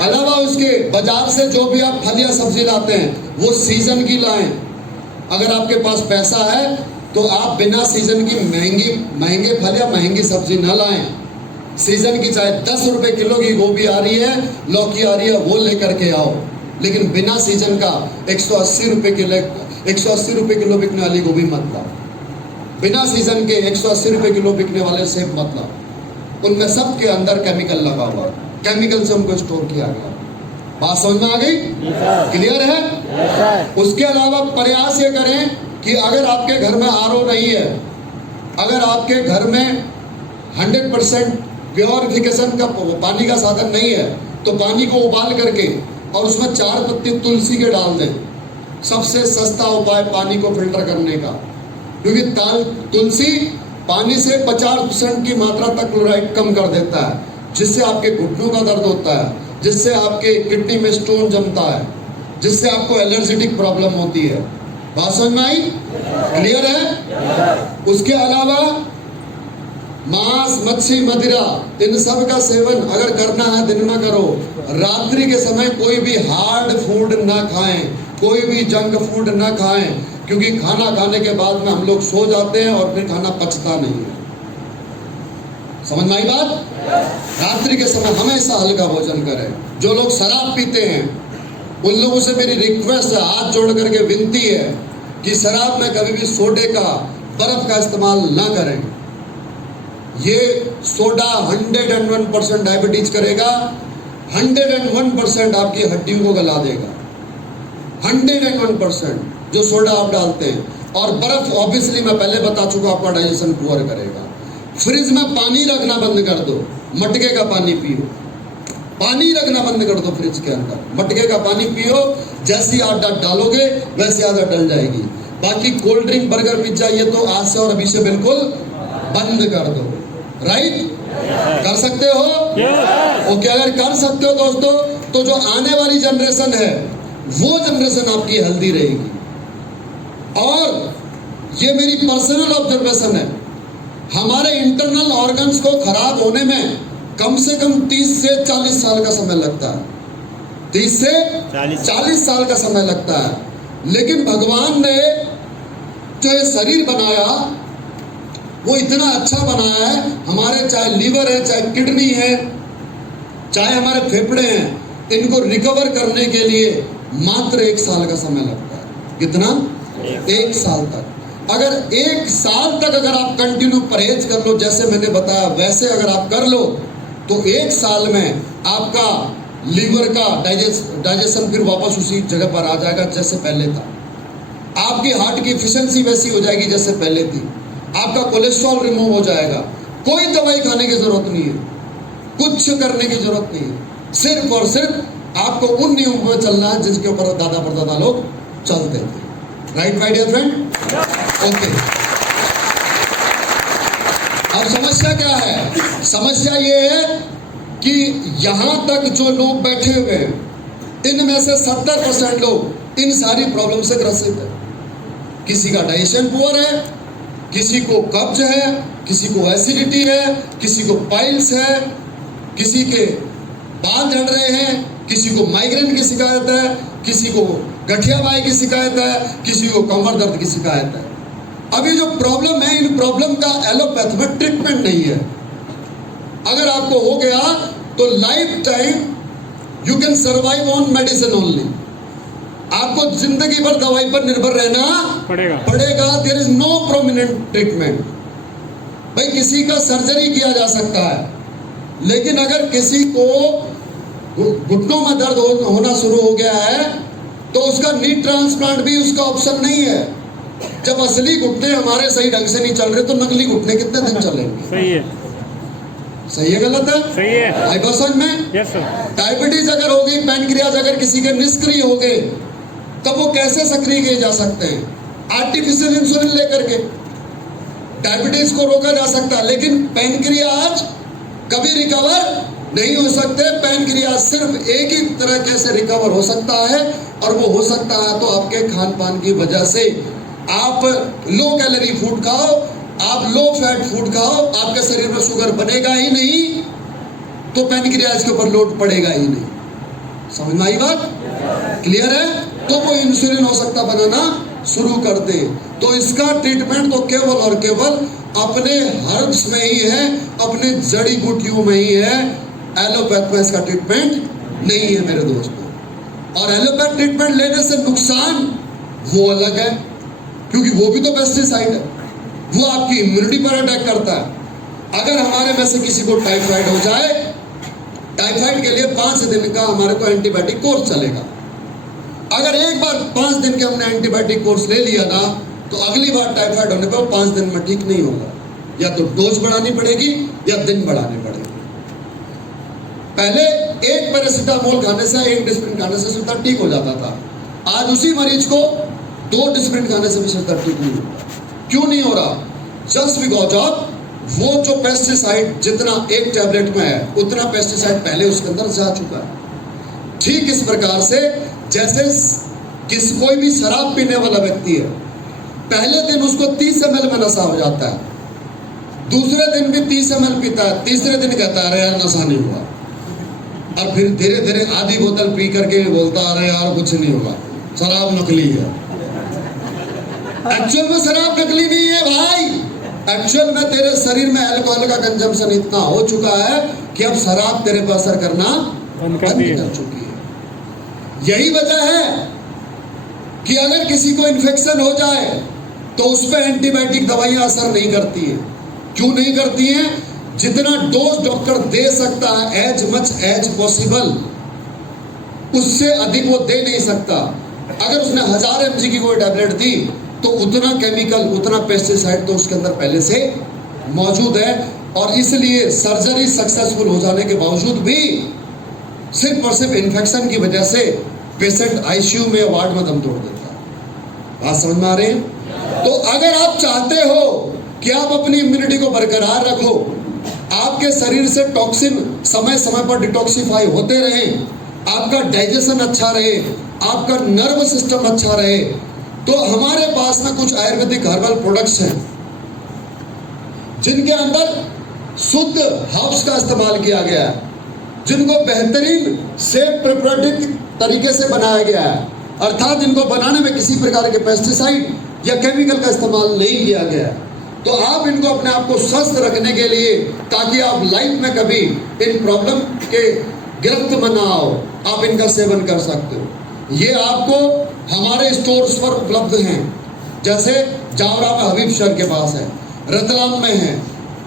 अलावा उसके बाजार से जो भी आप फल या सब्जी लाते हैं वो सीजन की लाएं। अगर आपके पास पैसा है तो आप बिना सीजन की महंगे फल या महंगी सब्जी ना लाएं। सीजन की चाहे 10 रुपए किलो की गोभी आ रही है, लौकी आ रही है, वो लेकर के आओ, लेकिन बिना सीजन का 180 रुपए किलो बिकने वाली गोभी मत लाओ। बिना सीजन के 180 रुपए किलो बिकने वाले सेब मत लाओ, उनमें सब के अंदर केमिकल लगा हुआ, केमिकल से उनको स्टोर किया गया। बात समझ में आ गई? क्लियर है? उसके अलावा प्रयास ये करें कि अगर आपके घर में आरओ नहीं है, अगर आपके घर में 100% प्योरिफिकेशन का पानी का साधन नहीं है, तो पानी को उबाल करके और उसमें 4 पत्ती तुलसी के डाल दें। सबसे सस्ता उपाय पानी को फिल्टर करने का, क्योंकि तुलसी पानी से 50% की मात्रा तक क्लोराइड कम कर देता है, जिससे आपके घुटनों का दर्द होता है, जिससे आपके किडनी में स्टोन जमता है, जिससे आपको एलर्जेटिक प्रॉब्लम होती है। बात समझ में आई? क्लियर है? उसके अलावा मांस, मच्छी, मदिरा, इन सब का सेवन अगर करना है दिन में करो। रात्रि के समय कोई भी हार्ड फूड ना खाएं, कोई भी जंक फूड ना खाएं, क्योंकि खाना खाने के बाद में हम लोग सो जाते हैं और फिर खाना पचता नहीं है। समझ में आई बात? रात्रि के समय हमेशा हल्का भोजन करें। जो लोग शराब पीते हैं उन लोगों से मेरी रिक्वेस्ट है, हाथ जोड़ करके विनती है कि शराब में कभी भी सोडे का, बर्फ का इस्तेमाल ना करें। ये सोडा 101% डायबिटीज करेगा, 101% आपकी हड्डियों को गला देगा, 101% जो सोडा आप डालते हैं। और बर्फ ऑब्वियसली मैं पहले बता चुका, आपका डाइजेशन पुअर करेगा। फ्रिज में पानी रखना बंद कर दो, मटके का पानी पियो। पानी रखना बंद कर दो फ्रिज के अंदर, मटके का पानी पियो। जैसी आदत डालोगे वैसी आदत डल जाएगी। बाकी कोल्ड ड्रिंक, बर्गर, पिज्जा ये तो आज से और अभी से बिल्कुल बंद कर दो। राइट? कर सकते हो? ओके, अगर कर सकते हो दोस्तों, तो जो आने वाली जनरेशन है वो जनरेशन आपकी हेल्दी रहेगी। और ये मेरी पर्सनल ऑब्जर्वेशन है, हमारे इंटरनल ऑर्गन्स को खराब होने में कम से कम 30 से 40 साल का समय लगता है। 30 से 40 साल का समय लगता है। लेकिन भगवान ने जो ये शरीर बनाया वो इतना अच्छा बनाया है, हमारे चाहे लीवर है, चाहे किडनी है, चाहे हमारे फेफड़े हैं, इनको रिकवर करने के लिए मात्र 1 साल का समय लगता है। कितना? 1 साल तक। अगर 1 साल तक अगर आप कंटिन्यू परहेज कर लो, जैसे मैंने बताया वैसे अगर आप कर लो, तो 1 साल में आपका लीवर का डाइजेशन फिर वापस उसी जगह पर आ जाएगा जैसे पहले था। आपकी हार्ट की एफिशिएंसी वैसी हो जाएगी जैसे पहले थी। आपका कोलेस्ट्रॉल रिमूव हो जाएगा। कोई दवाई खाने की जरूरत नहीं है, कुछ करने की जरूरत नहीं है। सिर्फ और सिर्फ आपको उन नियमों पर चलना है जिसके ऊपर दादा परदादा लोग चलते थे। Right my dear friend? Okay. अब समस्या क्या है? समस्या ये है कि यहां तक जो लोग बैठे हुए हैं, इनमें से 70% लोग इन सारी प्रॉब्लम से ग्रसित है। किसी का डाइजेशन पुअर है, किसी को कब्ज है, किसी को एसिडिटी है, किसी को पाइल्स है, किसी के बाल झड़ रहे हैं, किसी को माइग्रेन की शिकायत है, किसी को गठियाबाई की शिकायत है, किसी को कमर दर्द की शिकायत है। अभी जो प्रॉब्लम है, इन प्रॉब्लम का एलोपैथ में ट्रीटमेंट नहीं है। अगर आपको हो गया तो life time you can survive on medicine only. आपको जिंदगी भर दवाई पर निर्भर रहना पड़ेगा। There is no prominent treatment. भाई किसी का सर्जरी किया जा सकता है, लेकिन अगर किसी को घुटनों में दर्द होना शुरू हो गया है तो उसका नी ट्रांसप्लांट भी उसका ऑप्शन नहीं है। जब असली घुटने हमारे सही ढंग से नहीं चल रहे तो नकली घुटने कितने दिन चलेंगे? सही है। सही है गलत है? सही है। आई बात समझ में? Yes sir. डायबिटीज अगर हो गई, पैनक्रियाज अगर किसी के निष्क्रिय हो गए, तब वो कैसे सक्रिय किए जा सकते हैं? आर्टिफिशियल इंसुलिन लेकर के डायबिटीज को रोका जा सकता है, लेकिन पैनक्रियाज कभी रिकवर नहीं हो सकते। पैनक्रियाज सिर्फ एक ही तरह कैसे रिकवर हो सकता है, और वो हो सकता है तो आपके खान पान की वजह से। आप लो कैलोरी फूड खाओ, आप लो फैट फूड खाओ, आपके शरीर में शुगर बनेगा ही नहीं, तो पैनक्रियाज के ऊपर लोड पड़ेगा ही नहीं। समझ में आई बात? क्लियर है? तो वो इंसुलिन हो सकता बनाना शुरू कर दे। तो इसका ट्रीटमेंट तो केवल और केवल अपने हर्ब्स में ही है, अपने जड़ी बूटियों में ही है। एलोपैथ में इसका ट्रीटमेंट नहीं है मेरे दोस्तों। और एलोपैथ ट्रीटमेंट लेने से नुकसान वो अलग है, क्योंकि वो भी तो पेस्टिसाइड है, वो आपकी इम्यूनिटी पर अटैक करता है। अगर हमारे में से किसी को टाइफाइड हो जाए, टाइफाइड के लिए 5 दिन का हमारे को एंटीबायोटिक कोर्स चलेगा। अगर एक बार 5 दिन के हमने एंटीबायोटिक कोर्स ले लिया ना, तो अगली बार टाइफाइड होने पर वो 5 दिन में ठीक नहीं होगा। या तो डोज बढ़ानी पड़ेगी या दिन बढ़ाने पड़ेगी। पहले एक पैरासीटामोल खाने से, एक डिस्प्रिन खाने से सिर ठीक हो जाता था। आज उसी मरीज को 2 डिस्प्रिन खाने से भी सिर ठीक नहीं होता। क्यों नहीं हो रहा? जस्ट बिकॉज ऑफ वो जो पेस्टिसाइड जितना एक टैबलेट में है, उतना पेस्टिसाइड पहले उसके अंदर जा चुका है। ठीक इस प्रकार से जैसे कोई भी शराब पीने वाला व्यक्ति है, पहले दिन उसको 30 ml में नशा हो जाता है, दूसरे दिन भी 30 ml पीता है, तीसरे दिन कहता है अरे यार नशा नहीं हुआ, और फिर धीरे धीरे आधी बोतल पी करके बोलता अरे यार कुछ नहीं हुआ, शराब नकली है। एक्चुअल में शराब नकली नहीं है भाई। एक्चुअल में तेरे शरीर में अल्कोहल का कंजम्पशन इतना हो चुका है कि अब शराब तेरे पर असर करना बंद कर चुकी है। यही वजह है कि अगर किसी को इन्फेक्शन हो जाए तो उस पर एंटीबायोटिक दवाइयां असर नहीं करती है। क्यों नहीं करती हैं? जितना डोज डॉक्टर दे सकता है, एज मच एज पॉसिबल, उससे अधिक वो दे नहीं सकता। अगर उसने 1000 mg की कोई टैबलेट दी तो उतना केमिकल, उतना पेस्टिसाइड तो उसके अंदर पहले से मौजूद है, और इसलिए सर्जरी सक्सेसफुल हो जाने के बावजूद भी सिर्फ और सिर्फ इन्फेक्शन की वजह से पेशेंट आईसीयू में, वार्ड में दम तोड़ देता है। बात समझ में आ रही है? तो अगर आप चाहते हो कि आप अपनी इम्यूनिटी को बरकरार रखो, आपके शरीर से टॉक्सिन समय समय पर डिटॉक्सिफाई होते रहें, आपका डाइजेशन अच्छा रहे, आपका नर्व सिस्टम अच्छा रहे, तो हमारे पास में कुछ आयुर्वेदिक हर्बल प्रोडक्ट्स हैं जिनके अंदर शुद्ध हर्ब्स का इस्तेमाल किया गया है, जिनको बेहतरीन सेफ प्रिपरेटिव तरीके से बनाया गया है, अर्थात जिनको बनाने में किसी प्रकार के पेस्टिसाइड या केमिकल का इस्तेमाल नहीं किया गया है। तो आप इनको अपने आप को स्वस्थ रखने के लिए, ताकि आप लाइफ में कभी इन प्रॉब्लम के गिरफ्त में ना आओ, आप इनका सेवन कर सकते हो। ये आपको हमारे स्टोर्स पर उपलब्ध हैं, जैसे जावरा में हबीब शहर के पास है, रतलाम में है,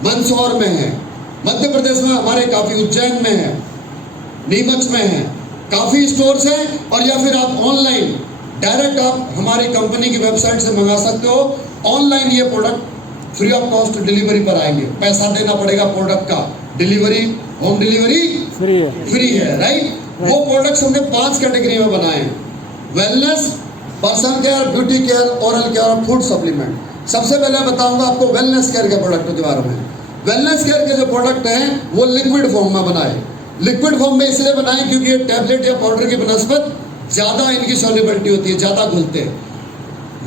मंदसौर में है, मध्य प्रदेश में हमारे काफ़ी उज्जैन में है, नीमच में है, काफ़ी स्टोर्स हैं। और या फिर आप ऑनलाइन डायरेक्ट आप हमारी कंपनी की वेबसाइट से मंगा सकते हो। ऑनलाइन ये product free of cost delivery पर आएंगे, पैसा देना पड़ेगा प्रोडक्ट का, डिलीवरी होम डिलीवरी फ्री है, राइट। वो प्रोडक्ट्स हमने 5 कैटेगरी में बनाए हैं: wellness, personal care, beauty care, oral care और फूड सप्लीमेंट। सबसे पहले बताऊंगा आपको वेलनेस केयर के प्रोडक्ट के बारे में। वेलनेस केयर के जो प्रोडक्ट हैं वो लिक्विड फॉर्म में बनाए। लिक्विड फॉर्म में इसलिए बनाए क्योंकि ये टैबलेट या पाउडर की बनस्पत ज़्यादा इनकी सॉल्युबिलिटी होती है, ज़्यादा घुलते हैं।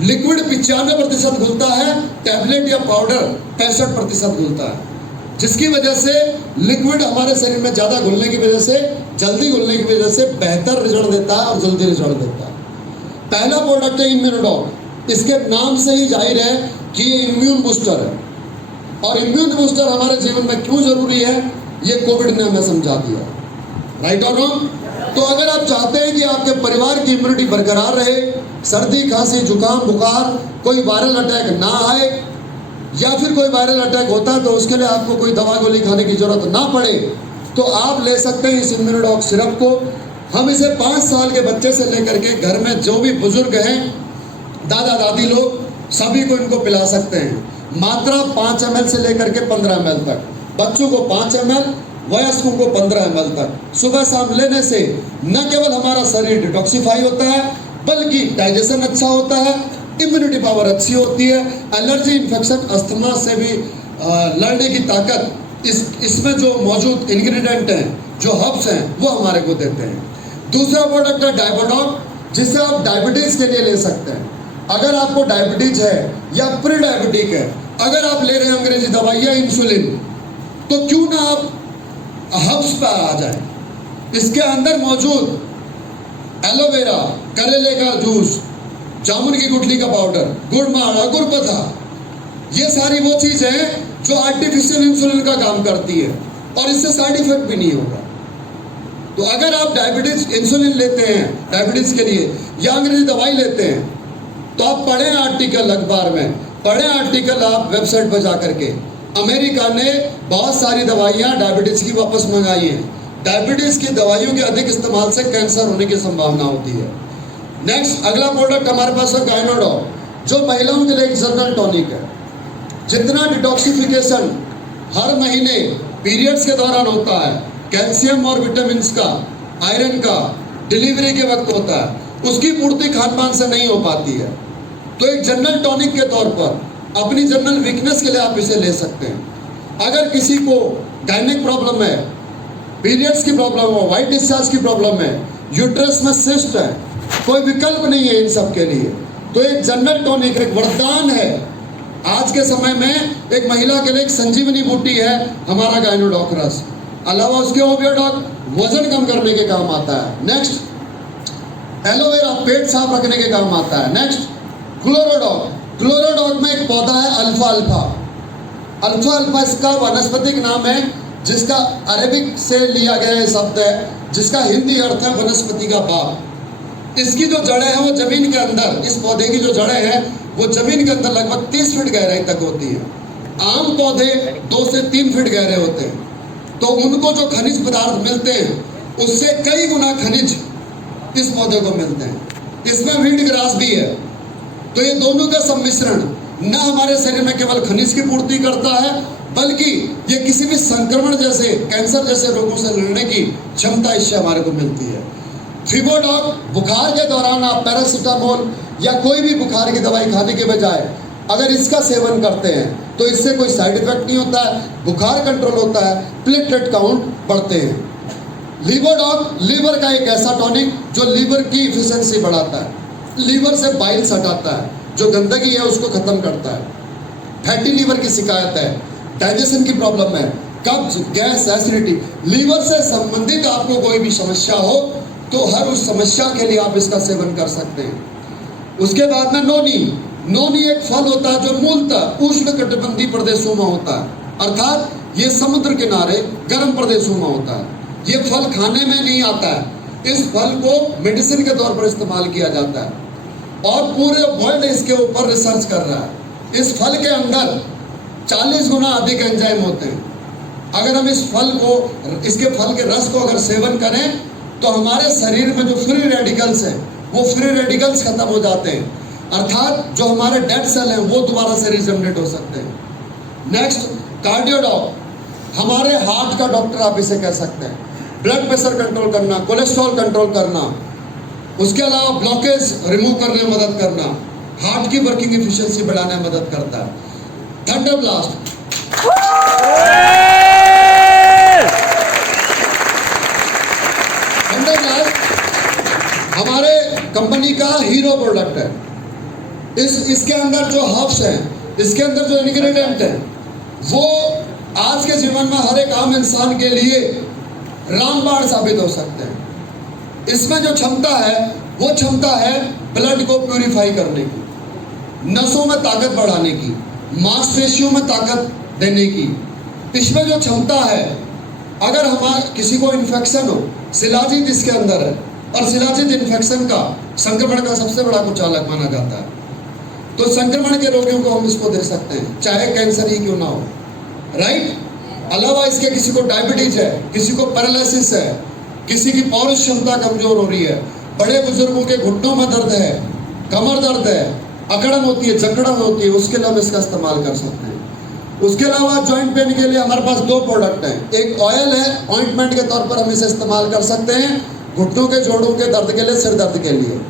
लिक्विड 95% घुलता है, टैबलेट या पाउडर 65% घुलता है, जिसकी वजह से लिक्विड हमारे शरीर में ज़्यादा घुलने की वजह से, जल्दी घुलने की वजह से बेहतर रिजल्ट देता है और जल्दी रिजल्ट देता है। पहला प्रोडक्ट है इम्यूनोडॉक। इसके नाम से ही जाहिर है कि ये इम्यून बूस्टर है, और इम्यून बूस्टर हमारे जीवन में क्यों जरूरी है ये कोविड ने हमें समझा दिया, राइट और रॉन्ग। तो अगर आप चाहते हैं कि आपके परिवार की इम्यूनिटी बरकरार रहे, सर्दी खांसी जुकाम बुखार कोई वायरल अटैक ना आए, या फिर कोई वायरल अटैक होता है तो उसके लिए आपको कोई दवा गोली खाने की जरूरत ना पड़े, तो आप ले सकते हैं इस इम्यूनोडॉक सिरप को। हम इसे 5 साल के बच्चे से लेकर के घर में जो भी बुजुर्ग हैं, दादा दादी लोग, सभी को इनको पिला सकते हैं। मात्रा 5 ml से लेकर के 15 ml तक, बच्चों को 5 ml, वयस्कों को 15 ml तक सुबह शाम लेने से न केवल हमारा शरीर डिटॉक्सिफाई होता है, बल्कि डाइजेशन अच्छा होता है, इम्यूनिटी पावर अच्छी होती है, एलर्जी इन्फेक्शन अस्थमा से भी लड़ने की ताकत इसमें जो मौजूद इंग्रेडिएंट हैं, जो हर्ब्स हैं, वो हमारे को देते हैं। दूसरा प्रोडक्ट है डायबोडॉक, जिसे आप डायबिटीज़ के लिए ले सकते हैं। अगर आपको डायबिटीज है या प्री डायबिटिक है, अगर आप ले रहे हैं अंग्रेजी दवाई या इंसुलिन, तो क्यों ना आप हर्ब्स पर आ जाए। इसके अंदर मौजूद एलोवेरा, करेले का जूस, जामुन की गुठली का पाउडर, गुड़ माड़ा, गुड़ पथा, ये सारी वो चीज़ है जो आर्टिफिशियल इंसुलिन का काम करती है, और इससे साइड इफेक्ट भी नहीं होगा। तो अगर आप डायबिटीज इंसुलिन लेते हैं डायबिटीज के लिए या अंग्रेजी दवाई लेते हैं, तो आप पढ़ें आर्टिकल अखबार में, पढ़ें आर्टिकल आप वेबसाइट पर जा करके। अमेरिका ने बहुत सारी दवाइयाँ डायबिटीज की वापस मंगाई हैं। डायबिटीज की दवाइयों के अधिक इस्तेमाल से कैंसर होने की संभावना होती है। नेक्स्ट अगला प्रोडक्ट हमारे पास है गायनोडॉक, जो महिलाओं के लिए एक जनरल टॉनिक है। जितना डिटॉक्सिफिकेशन हर महीने पीरियड्स के दौरान होता है, कैल्शियम और विटामिन का, आयरन का डिलीवरी के वक्त होता है, उसकी पूर्ति खान पान से नहीं हो पाती है। तो एक जनरल टॉनिक के तौर पर अपनी जनरल वीकनेस के लिए आप इसे ले सकते हैं। अगर किसी को गायनिक प्रॉब्लम है, पीरियड्स की प्रॉब्लम हो, वाइट डिस्चार्ज की प्रॉब्लम है, यूट्रस में सिस्ट है, कोई विकल्प नहीं है इन सब के लिए, तो एक जनरल टॉनिक एक वरदान है। आज के समय में एक महिला के लिए एक संजीवनी बूटी है हमारा गायनोडॉक रस। अलावा उसके ओबियोडॉक वजन कम करने के काम आता है। नेक्स्ट एलोवेरा पेट साफ रखने के काम आता है। नेक्स्ट क्लोरोडॉक, क्लोरोडॉक में एक पौधा है अल्फा अल्फा। अल्फा अल्फा इसका वनस्पतिक नाम है, जिसका अरेबिक से लिया गया ये शब्द है, जिसका हिंदी अर्थ है वनस्पति का बाप। इसकी जो जड़ें हैं वो जमीन के अंदर, इस पौधे की जो जड़ें हैं वो जमीन के अंदर लगभग 30 फीट गहराई तक होती है। आम पौधे 2 से 3 फीट गहरे होते हैं। तो उनको जो खनिज पदार्थ मिलते हैं उससे कई गुना खनिज इस पौधे को मिलते हैं। इसमें वीट ग्रास भी है। तो ये दोनों का सम्मिश्रण न हमारे शरीर में केवल खनिज की पूर्ति करता है, बल्कि ये किसी भी संक्रमण जैसे कैंसर जैसे रोगों से लड़ने की क्षमता इससे हमारे को मिलती है। फिबोडॉक, बुखार के दौरान आप पैरासीटामोल या कोई भी बुखार की दवाई खाने के बजाय अगर इसका सेवन करते हैं तो इससे कोई साइड इफेक्ट नहीं होता है, बुखार कंट्रोल होता है, प्लेटलेट काउंट बढ़ते हैं। लीवर डॉग लीवर का एक ऐसा टॉनिक जो लीवर की इफिशिएंसी बढ़ाता है, लीवर से बाइल्स हटाता है, जो गंदगी है उसको खत्म करता है। फैटी लीवर की शिकायत है, डाइजेशन की प्रॉब्लम है, कब्ज, गैस, एसिडिटी, लीवर से संबंधित आपको कोई भी समस्या हो तो हर उस समस्या के लिए आप इसका सेवन कर सकते हैं। उसके बाद में नोनी। नोनी एक फल होता है जो मूलतः उष्णकटिबंधीय प्रदेशों में होता है, अर्थात ये समुद्र किनारे गर्म प्रदेशों में होता है। ये फल खाने में नहीं आता है, इस फल को मेडिसिन के तौर पर इस्तेमाल किया जाता है और पूरे वर्ल्ड इसके ऊपर रिसर्च कर रहा है। इस फल के अंदर 40 गुना अधिक एंजाइम होते हैं। अगर हम इस फल को, इसके फल के रस को अगर सेवन करें तो हमारे शरीर में जो फ्री रेडिकल्स हैं वो फ्री रेडिकल्स खत्म हो जाते हैं, अर्थात जो हमारे डेड सेल हैं वो दोबारा से रीजनरेट हो सकते हैं। नेक्स्ट, कार्डियोडॉग, हमारे हार्ट का डॉक्टर आप इसे कह सकते हैं। ब्लड प्रेशर कंट्रोल करना, कोलेस्ट्रॉल कंट्रोल करना, उसके अलावा ब्लॉकेज रिमूव करने में मदद करना, हार्ट की वर्किंग एफिशिएंसी बढ़ाने में मदद करता है। थंडर ब्लास्ट, थंडर ब्लास्ट हमारे कंपनी का हीरो प्रोडक्ट है। इसके अंदर जो हर्ब्स हैं, इसके अंदर जो इंग्रेडिएंट है वो आज के जीवन में हर एक आम इंसान के लिए रामबाण साबित हो सकते हैं। इसमें जो क्षमता है वो क्षमता है ब्लड को प्यूरिफाई करने की, नसों में ताकत बढ़ाने की, मांसपेशियों में ताकत देने की। इसमें जो क्षमता है, अगर हमारे किसी को इन्फेक्शन हो, शिलाजीत इसके अंदर है और शिलाजीत इन्फेक्शन का संक्रमण का सबसे बड़ा कुचालक माना जाता है, तो संक्रमण के रोगियों को हम इसको दे सकते हैं, चाहे कैंसर ही क्यों ना हो, राइट। अलावा इसके किसी को डायबिटीज है, किसी को पैरालिसिस है, किसी की पौरुष क्षमता कमजोर हो रही है, बड़े बुजुर्गों के घुटनों में दर्द है, कमर दर्द है, अकड़न होती है, जकड़न होती है, उसके लिए हम इसका इस्तेमाल कर सकते हैं। उसके अलावा जॉइंट पेन के लिए हमारे पास 2 प्रोडक्ट हैं। एक ऑयल है, ऑइंटमेंट के तौर पर हम इसे इस्तेमाल कर सकते हैं घुटनों के, जोड़ों के दर्द के लिए, सिर दर्द के लिए।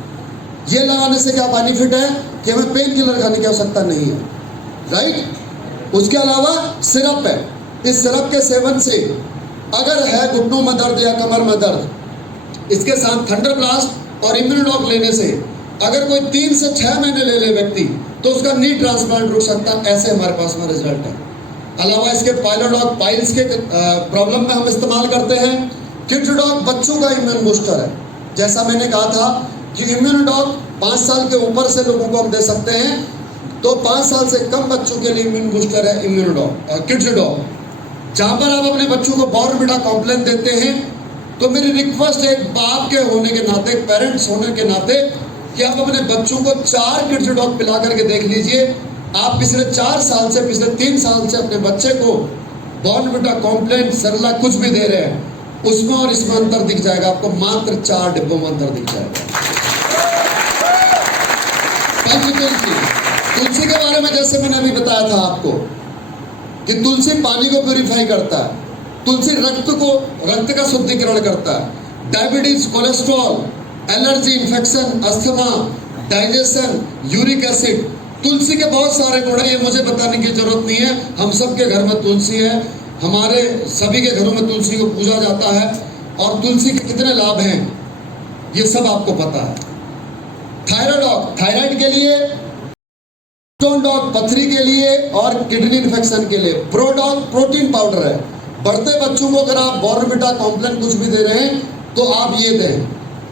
ये लगाने से क्या बेनिफिट है कि हमें पेन किलर खाने की आवश्यकता नहीं है, राइट। उसके अलावा सिरप है, इस सिरप के सेवन से अगर है घुटनों में दर्द या कमर में दर्द, इसके साथ थंडर ब्लास्ट और इम्यूनोडॉग लेने से अगर कोई 3 से 6 महीने ले ले व्यक्ति तो उसका नी ट्रांसप्लांट रुक सकता है, ऐसे हमारे पास में रिजल्ट है। अलावा इसके पाइलोडॉग पाइल्स के प्रॉब्लम में हम इस्तेमाल करते हैं। किड्सडॉग बच्चों का इम्यून बूस्टर है। जैसा मैंने कहा था कि इम्यूनोडॉग 5 साल के ऊपर से लोगों को हम दे सकते हैं, तो 5 साल से कम बच्चों के लिए इम्यून बूस्टर है इम्यूनोडॉग, किड्सडॉग। जहाँ पर आप अपने बच्चों को बॉर्नविटा कॉम्प्लेन देते हैं, तो मेरी रिक्वेस्ट है एक बाप के होने के नाते, एक पेरेंट्स होने के नाते, कि आप अपने बच्चों को 4 किड्सडॉग पिला करके देख लीजिए। आप पिछले 4 साल से, पिछले 3 साल से अपने बच्चे को बॉर्नविटा कॉम्प्लेन, सरला कुछ भी दे रहे हैं, उसमें और इसमें अंतर दिख जाएगा आपको। मात्र 4 डिब्बों में अंतर दिख जाएगा। तुलसी के बारे में जैसे मैंने अभी बताया था आपको कि तुलसी पानी को प्यूरिफाई करता है, तुलसी रक्त का शुद्धिकरण करता है। Diabetes, cholesterol, allergy, infection, asthma, digestion, uric acid, तुलसी के बहुत सारे गुण हैं, ये मुझे बताने की जरूरत नहीं है। हम सबके घर में तुलसी है, हमारे सभी के घरों में तुलसी को पूजा जाता है और तुलसी के कितने लाभ हैं ये सब आपको पता है। थायराइड, थायराइड के लिए, डॉग पथरी के लिए और किडनी इन्फेक्शन के लिए। प्रोडॉग प्रोटीन पाउडर है। बढ़ते बच्चों को अगर आप बॉर्नविटा कॉम्प्लेन कुछ भी दे रहे हैं तो आप ये दें,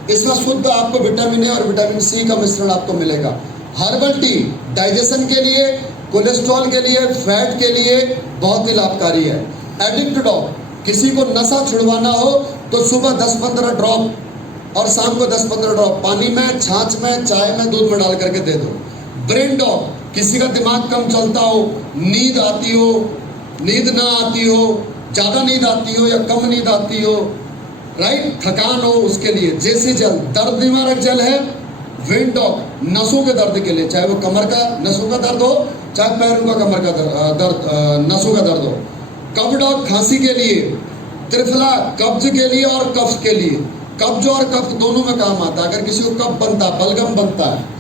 इसमें शुद्ध आपको विटामिन ए और विटामिन सी का मिश्रण आपको मिलेगा। हर्बल टी डाइजेशन के लिए, कोलेस्ट्रॉल के लिए, फैट के लिए बहुत ही लाभकारी है। एडिक्ट डॉग, किसी को नशा छुड़वाना हो तो सुबह 10-15 ड्रॉप और शाम को 10-15 ड्रॉप पानी में, छाछ में, चाय में, दूध में डाल करके दे दो। ब्रेन डॉग, किसी का दिमाग कम चलता हो, नींद आती हो, नींद ना आती हो, ज़्यादा नींद आती हो या कम नींद आती हो, राइट, थकान हो, उसके लिए जेसी जल दर्द निवारक जल है। विंड डॉग, नसों के दर्द के लिए, चाहे वो कमर का नसों का दर्द हो, चाहे पैरों का कमर का दर्द, नसों का दर्द हो। कफ डॉग, खांसी के लिए। त्रिफला, कब्ज के लिए और कफ के लिए। कब्ज और कफ दोनों में काम आता है। अगर किसी को कफ बनता है, बलगम बनता है,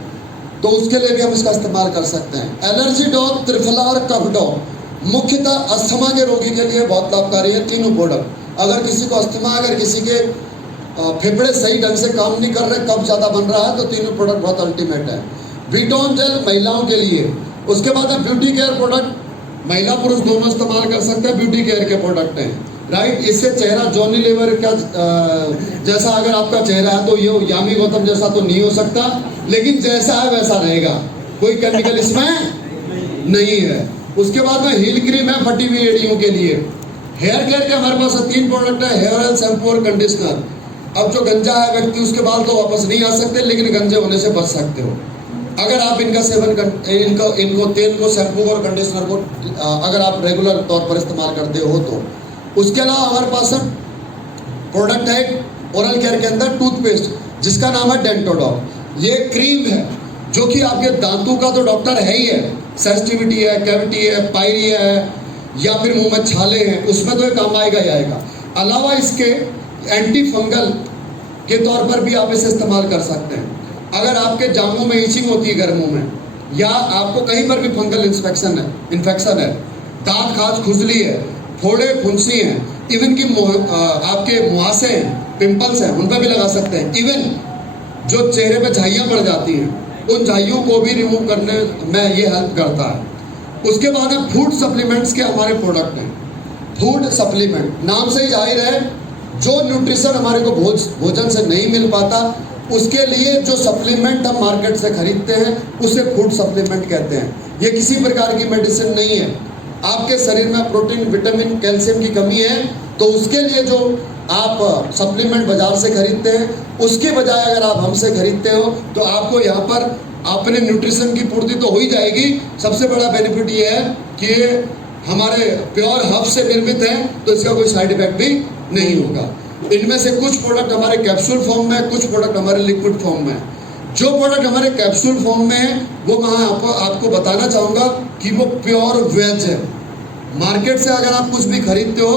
तो उसके लिए भी हम इसका इस्तेमाल कर सकते हैं। एलर्जी डॉग, त्रिफला और कफ डॉग मुख्यतः अस्थमा के रोगी के लिए बहुत लाभकारी है, तीनों प्रोडक्ट। अगर किसी को अस्थमा, अगर किसी के फेफड़े सही ढंग से काम नहीं कर रहे, कब्ज ज़्यादा बन रहा है, तो तीनों प्रोडक्ट बहुत अल्टीमेट है। वीटॉन जेल महिलाओं के लिए। उसके बाद है ब्यूटी केयर प्रोडक्ट, महिला पुरुष दोनों इस्तेमाल कर सकते हैं, ब्यूटी केयर के प्रोडक्ट हैं, राइट। इससे चेहरा जॉनी लीवर का जैसा अगर आपका चेहरा है तो ये यामी गौतम जैसा तो नहीं हो सकता, लेकिन जैसा है वैसा रहेगा, कोई केमिकल इसमें नहीं है। उसके बाद में हील क्रीम है फटी हुई एड़ियों के लिए। हेयर केयर के हमारे पास 3 प्रोडक्ट है, हेयर ऑयल, शैम्पू और कंडीशनर। अब जो गंजा है व्यक्ति, उसके बाल तो वापस नहीं आ सकते, लेकिन गंजे होने से बच सकते हो अगर आप इनका सेवन इनको तेल को, शैम्पू और कंडीशनर को अगर आप रेगुलर तौर पर इस्तेमाल करते हो तो। उसके अलावा हमारे पास प्रोडक्ट है ओरल केयर के अंदर टूथपेस्ट, जिसका नाम है डेंटोडॉक। ये क्रीम है जो कि आपके दांतों का तो डॉक्टर है ही है, सेंसिटिविटी है, कैविटी है, पायरिया है, या फिर मुंह में छाले हैं, उसमें तो ये काम आएगा ही आएगा। अलावा इसके एंटी फंगल के तौर पर भी आप इसे इस्तेमाल कर सकते हैं। अगर आपके जांघों में इचिंग होती है गर्मियों में, या आपको कहीं पर भी फंगल इन्फेक्शन है, दांत खाज खुजली है, फोड़े फुंसी हैं, इवन की आपके मुहासे हैं, पिंपल्स हैं, उन पर भी लगा सकते हैं। इवन जो चेहरे पे झाइयाँ पड़ जाती हैं, उन झाइयों को भी रिमूव करने में ये हेल्प करता है। उसके बाद है फूड सप्लीमेंट्स के हमारे प्रोडक्ट हैं। फूड सप्लीमेंट नाम से ही जाहिर है, जो न्यूट्रिशन हमारे को भोजन से नहीं मिल पाता, उसके लिए जो सप्लीमेंट हम मार्केट से खरीदते हैं उसे फूड सप्लीमेंट कहते हैं। ये किसी प्रकार की मेडिसिन नहीं है। आपके शरीर में प्रोटीन, विटामिन, कैल्शियम की कमी है, तो उसके लिए जो आप सप्लीमेंट बाजार से खरीदते हैं, उसके बजाय अगर आप हमसे खरीदते हो तो आपको यहाँ पर अपने न्यूट्रिशन की पूर्ति तो हो ही जाएगी। सबसे बड़ा बेनिफिट ये है कि ये हमारे प्योर हर्ब से निर्मित है, तो इसका कोई साइड इफेक्ट भी नहीं होगा। इनमें से कुछ प्रोडक्ट हमारे कैप्सूल फॉर्म में, कुछ प्रोडक्ट हमारे लिक्विड फॉर्म में। जो प्रोडक्ट हमारे कैप्सूल फॉर्म में है वो मैं आपको बताना चाहूँगा कि वो प्योर वेज है। मार्केट से अगर आप कुछ भी खरीदते हो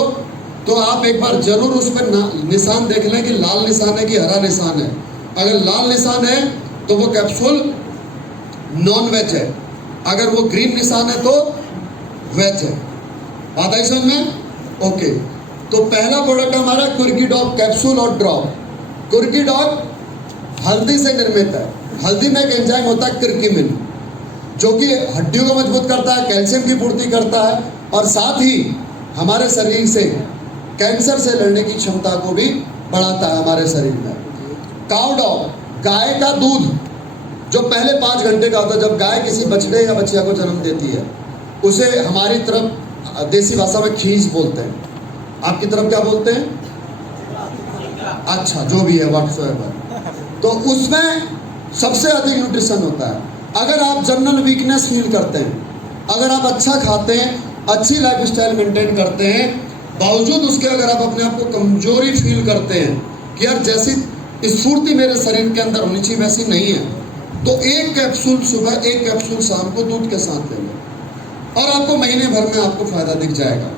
तो आप एक बार जरूर उस पर निशान देख लें कि लाल निशान है कि हरा निशान है। अगर लाल निशान है तो वो कैप्सूल नॉन वेज है, अगर वो ग्रीन निशान है तो वेज है। बात आई समझ में? ओके, तो पहला प्रोडक्ट हमारा कुर्की डॉग कैप्सूल और ड्रॉप। कुर्की डॉग हल्दी से निर्मित है। हल्दी में एक एंजाइम होता है कुर्क्यूमिन, जो कि हड्डियों को मजबूत करता है, कैल्शियम की पूर्ति करता है, और साथ ही हमारे शरीर से कैंसर से लड़ने की क्षमता को भी बढ़ाता है हमारे शरीर में। काउ डॉग, गाय का दूध जो पहले 5 घंटे का होता है, जब गाय किसी बछड़े या बछिया को जन्म देती है, उसे हमारी तरफ देसी भाषा में खींच बोलते हैं। आपकी तरफ क्या बोलते हैं? अच्छा, जो भी है व्हाटसोएवर। तो उसमें सबसे अधिक न्यूट्रिशन होता है। अगर आप जनरल वीकनेस फील करते हैं, अगर आप अच्छा खाते हैं, अच्छी लाइफस्टाइल मेंटेन करते हैं, बावजूद उसके अगर आप अपने आप को कमजोरी फील करते हैं कि यार जैसी स्फूर्ति मेरे शरीर के अंदर होनी चाहिए वैसी नहीं है, तो 1 कैप्सूल सुबह, 1 कैप्सूल शाम को दूध के साथ ले लो और आपको महीने भर में आपको फायदा दिख जाएगा।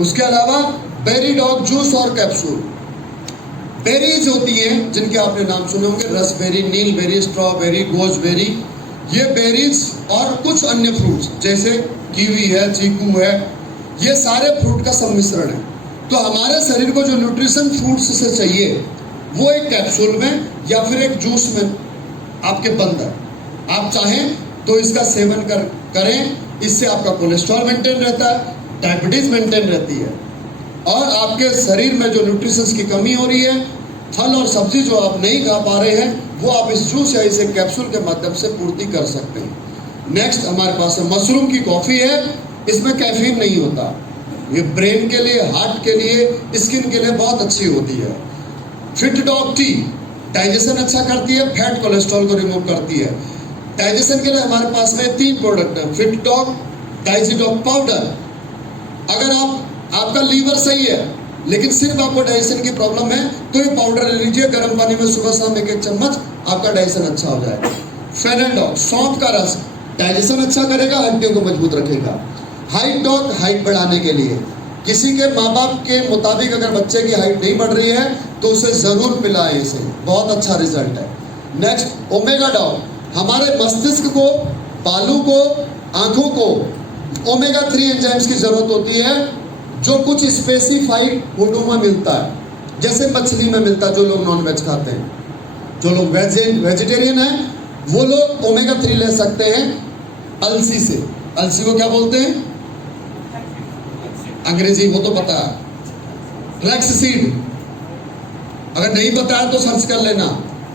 उसके अलावा बेरी डॉग जूस और कैप्सूल। बेरीज होती हैं जिनके आपने नाम सुने होंगे, रसबेरी, नीलबेरी, स्ट्रॉबेरी, गोजबेरी। ये बेरीज और कुछ अन्य फ्रूट्स जैसे कीवी है, चीकू है, ये सारे फ्रूट का सम्मिश्रण है। तो हमारे शरीर को जो न्यूट्रिशन फ्रूट्स से चाहिए वो एक कैप्सूल में या फिर एक जूस में आपके बंद है। आप चाहें तो इसका सेवन करें, इससे आपका कोलेस्ट्रॉल मेंटेन रहता है, डायबिटीज मेंटेन रहती है, और आपके शरीर में जो न्यूट्रिशंस की कमी हो रही है, फल और सब्जी जो आप नहीं खा पा रहे हैं, वो आप इस जूस या इस कैप्सूल के माध्यम से पूर्ति कर सकते हैं। नेक्स्ट हमारे पास है मशरूम की कॉफ़ी है। इसमें कैफीन नहीं होता। ये ब्रेन के लिए, हार्ट के लिए, स्किन के लिए बहुत अच्छी होती है। फिट डॉग टी डाइजेशन अच्छा करती है, फैट कोलेस्ट्रॉल को रिमूव करती है। डाइजेशन के लिए हमारे पास में 3 प्रोडक्ट है, फिट डॉग, डाइजीडॉग पाउडर। अगर आपका लीवर सही है लेकिन सिर्फ आपको डाइजेशन की प्रॉब्लम है तो ये पाउडर ले लीजिए, गर्म पानी में सुबह शाम 1-1 चम्मच, आपका डाइजेशन अच्छा हो जाएगा। फेनल डॉग, सौंफ का रस, डाइजेशन अच्छा करेगा, हड्डियों को मजबूत रखेगा। हाइट डॉग, हाइट बढ़ाने के लिए, किसी के माँ बाप के मुताबिक अगर बच्चे की हाइट नहीं बढ़ रही है तो उसे ज़रूर पिलाएं, इसे बहुत अच्छा रिजल्ट है। नेक्स्ट ओमेगा डॉग, हमारे मस्तिष्क को, बालों को, आँखों को ओमेगा 3 एंजाइम्स की ज़रूरत होती है, जो कुछ स्पेसिफाइड फूडों में मिलता है, जैसे मछली में मिलता है, जो लोग नॉन वेज खाते हैं, जो लोग वेजिटेरियन हैं वो लोग ओमेगा 3 ले सकते हैं अलसी से। अलसी को क्या बोलते हैं अंग्रेजी, वो तो पता है, फ्लैक्स सीड। अगर नहीं पता है तो सर्च कर लेना,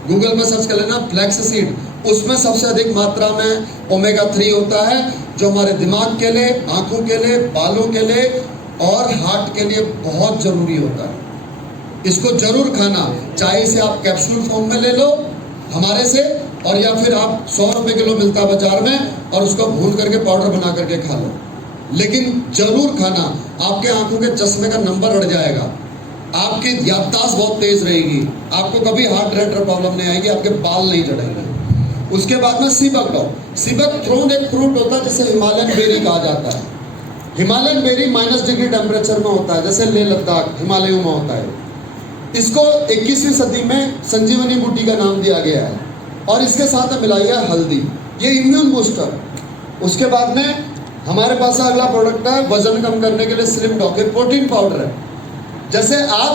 गूगल में सर्च कर लेना फ्लैक्स सीड। उसमें सबसे अधिक मात्रा में ओमेगा 3 होता है, जो हमारे दिमाग के लिए, आंखों के लिए, बालों के लिए और हार्ट के लिए बहुत जरूरी होता है। इसको जरूर खाना, चाहे इसे आप कैप्सूल फॉर्म में ले लो हमारे से, और या फिर आप 100 रुपए किलो मिलता है बाजार में और उसको भून करके पाउडर बना करके खा लो, लेकिन जरूर खाना। आपके आंखों के चश्मे का नंबर बढ़ जाएगा, आपकी याददाश्त बहुत तेज रहेगी, आपको कभी हार्ट रेट प्रॉब्लम नहीं आएगी, आपके बाल नहीं झड़ेंगे। उसके बाद में सीबक लो। सीबक थ्रोन एक फ्रूट होता है जिसे हिमालयन बेरी कहा जाता है। हिमालयन बेरी -डिग्री टेम्परेचर में होता है, जैसे लेह लद्दाख हिमालयों में होता है। इसको 21वीं सदी में संजीवनी बूटी का नाम दिया गया है और इसके साथ में मिलाई है हल्दी, ये इम्यून बूस्टर। उसके बाद में हमारे पास अगला प्रोडक्ट है वजन कम करने के लिए स्लिम डॉग, प्रोटीन पाउडर है। जैसे आप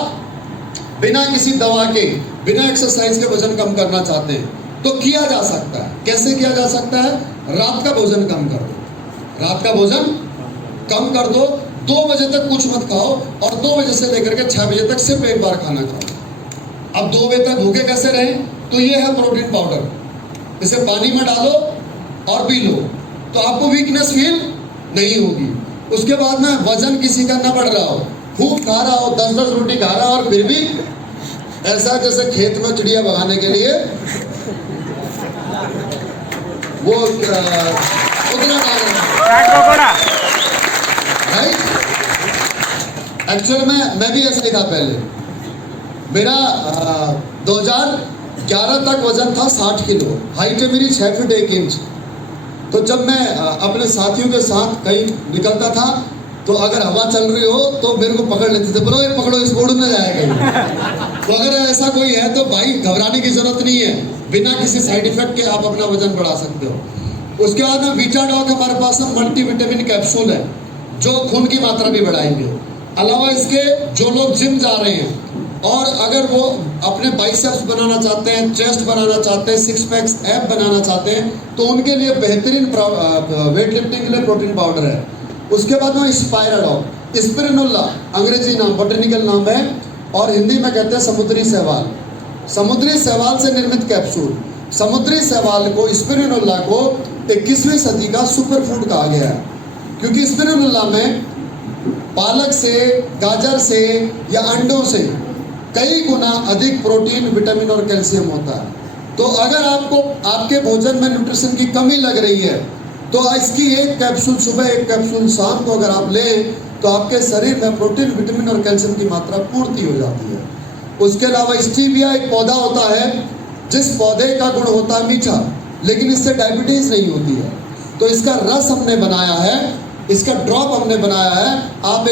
बिना किसी दवा के, बिना एक्सरसाइज के वजन कम करना चाहते हैं तो किया जा सकता है। कैसे किया जा सकता है? रात का भोजन कम कर दो, रात का भोजन कम कर दो, 2 बजे तक कुछ मत खाओ और 2 बजे से लेकर के 6 बजे तक सिर्फ एक बार खाना खाओ। अब 2 बजे तक भूखे कैसे रहें? तो ये है प्रोटीन पाउडर, इसे पानी में डालो और पी लो तो आपको वीकनेस फील नहीं होगी। उसके बाद में वजन किसी का ना बढ़ रहा हो, खूब खा रहा हो, 10-10 रोटी खा रहा हो और फिर भी ऐसा जैसे खेत में चिड़िया भगाने के लिए वो उतना एक्चुअल में मैं भी ऐसा ही था पहले। मेरा 2011 तक वजन था 60 किलो, हाइट है मेरी 6 फीट 1 इंच। तो जब मैं अपने साथियों के साथ कहीं निकलता था तो अगर हवा चल रही हो तो मेरे को पकड़ लेते थे, बोलो ये पकड़ो, इस बोर्ड में जाएगा। तो अगर ऐसा कोई है तो भाई घबराने की जरूरत नहीं है, बिना किसी साइड इफेक्ट के आप अपना वजन बढ़ा सकते हो। उसके बाद में वीटाडॉग हमारे पास मल्टीविटामिन कैप्सूल है जो खून की मात्रा भी बढ़ाएंगे। अलावा इसके जो लोग जिम जा रहे हैं और अगर वो अपने बाइसेप्स बनाना चाहते हैं, चेस्ट बनाना चाहते हैं, 6 पैक्स एप बनाना चाहते हैं तो उनके लिए बेहतरीन वेट लिफ्टिंग के लिए प्रोटीन पाउडर है। उसके बाद में स्पाइराडॉग, स्पिरुलिना अंग्रेजी नाम, बॉटनिकल नाम है और हिंदी में कहते हैं समुद्री शैवाल। समुद्री शैवाल से निर्मित कैप्सूल। समुद्री शैवाल को, स्पिरुलिना को 21वीं सदी का सुपर फूड कहा गया है, क्योंकि स्पिरुलिना में पालक से, गाजर से या अंडों से कई गुना अधिक प्रोटीन, विटामिन और कैल्शियम होता है। तो अगर आपको आपके भोजन में न्यूट्रिशन की कमी लग रही है तो इसकी एक कैप्सूल सुबह, एक कैप्सूल शाम को अगर आप लें तो आपके शरीर में प्रोटीन, विटामिन और कैल्शियम की मात्रा पूर्ति हो जाती है। उसके अलावा स्टीविया एक पौधा होता है जिस पौधे का गुण होता है मीठा, लेकिन इससे डायबिटीज नहीं होती है। तो इसका रस हमने बनाया है, इसका ड्रॉप हमने बनाया है। आप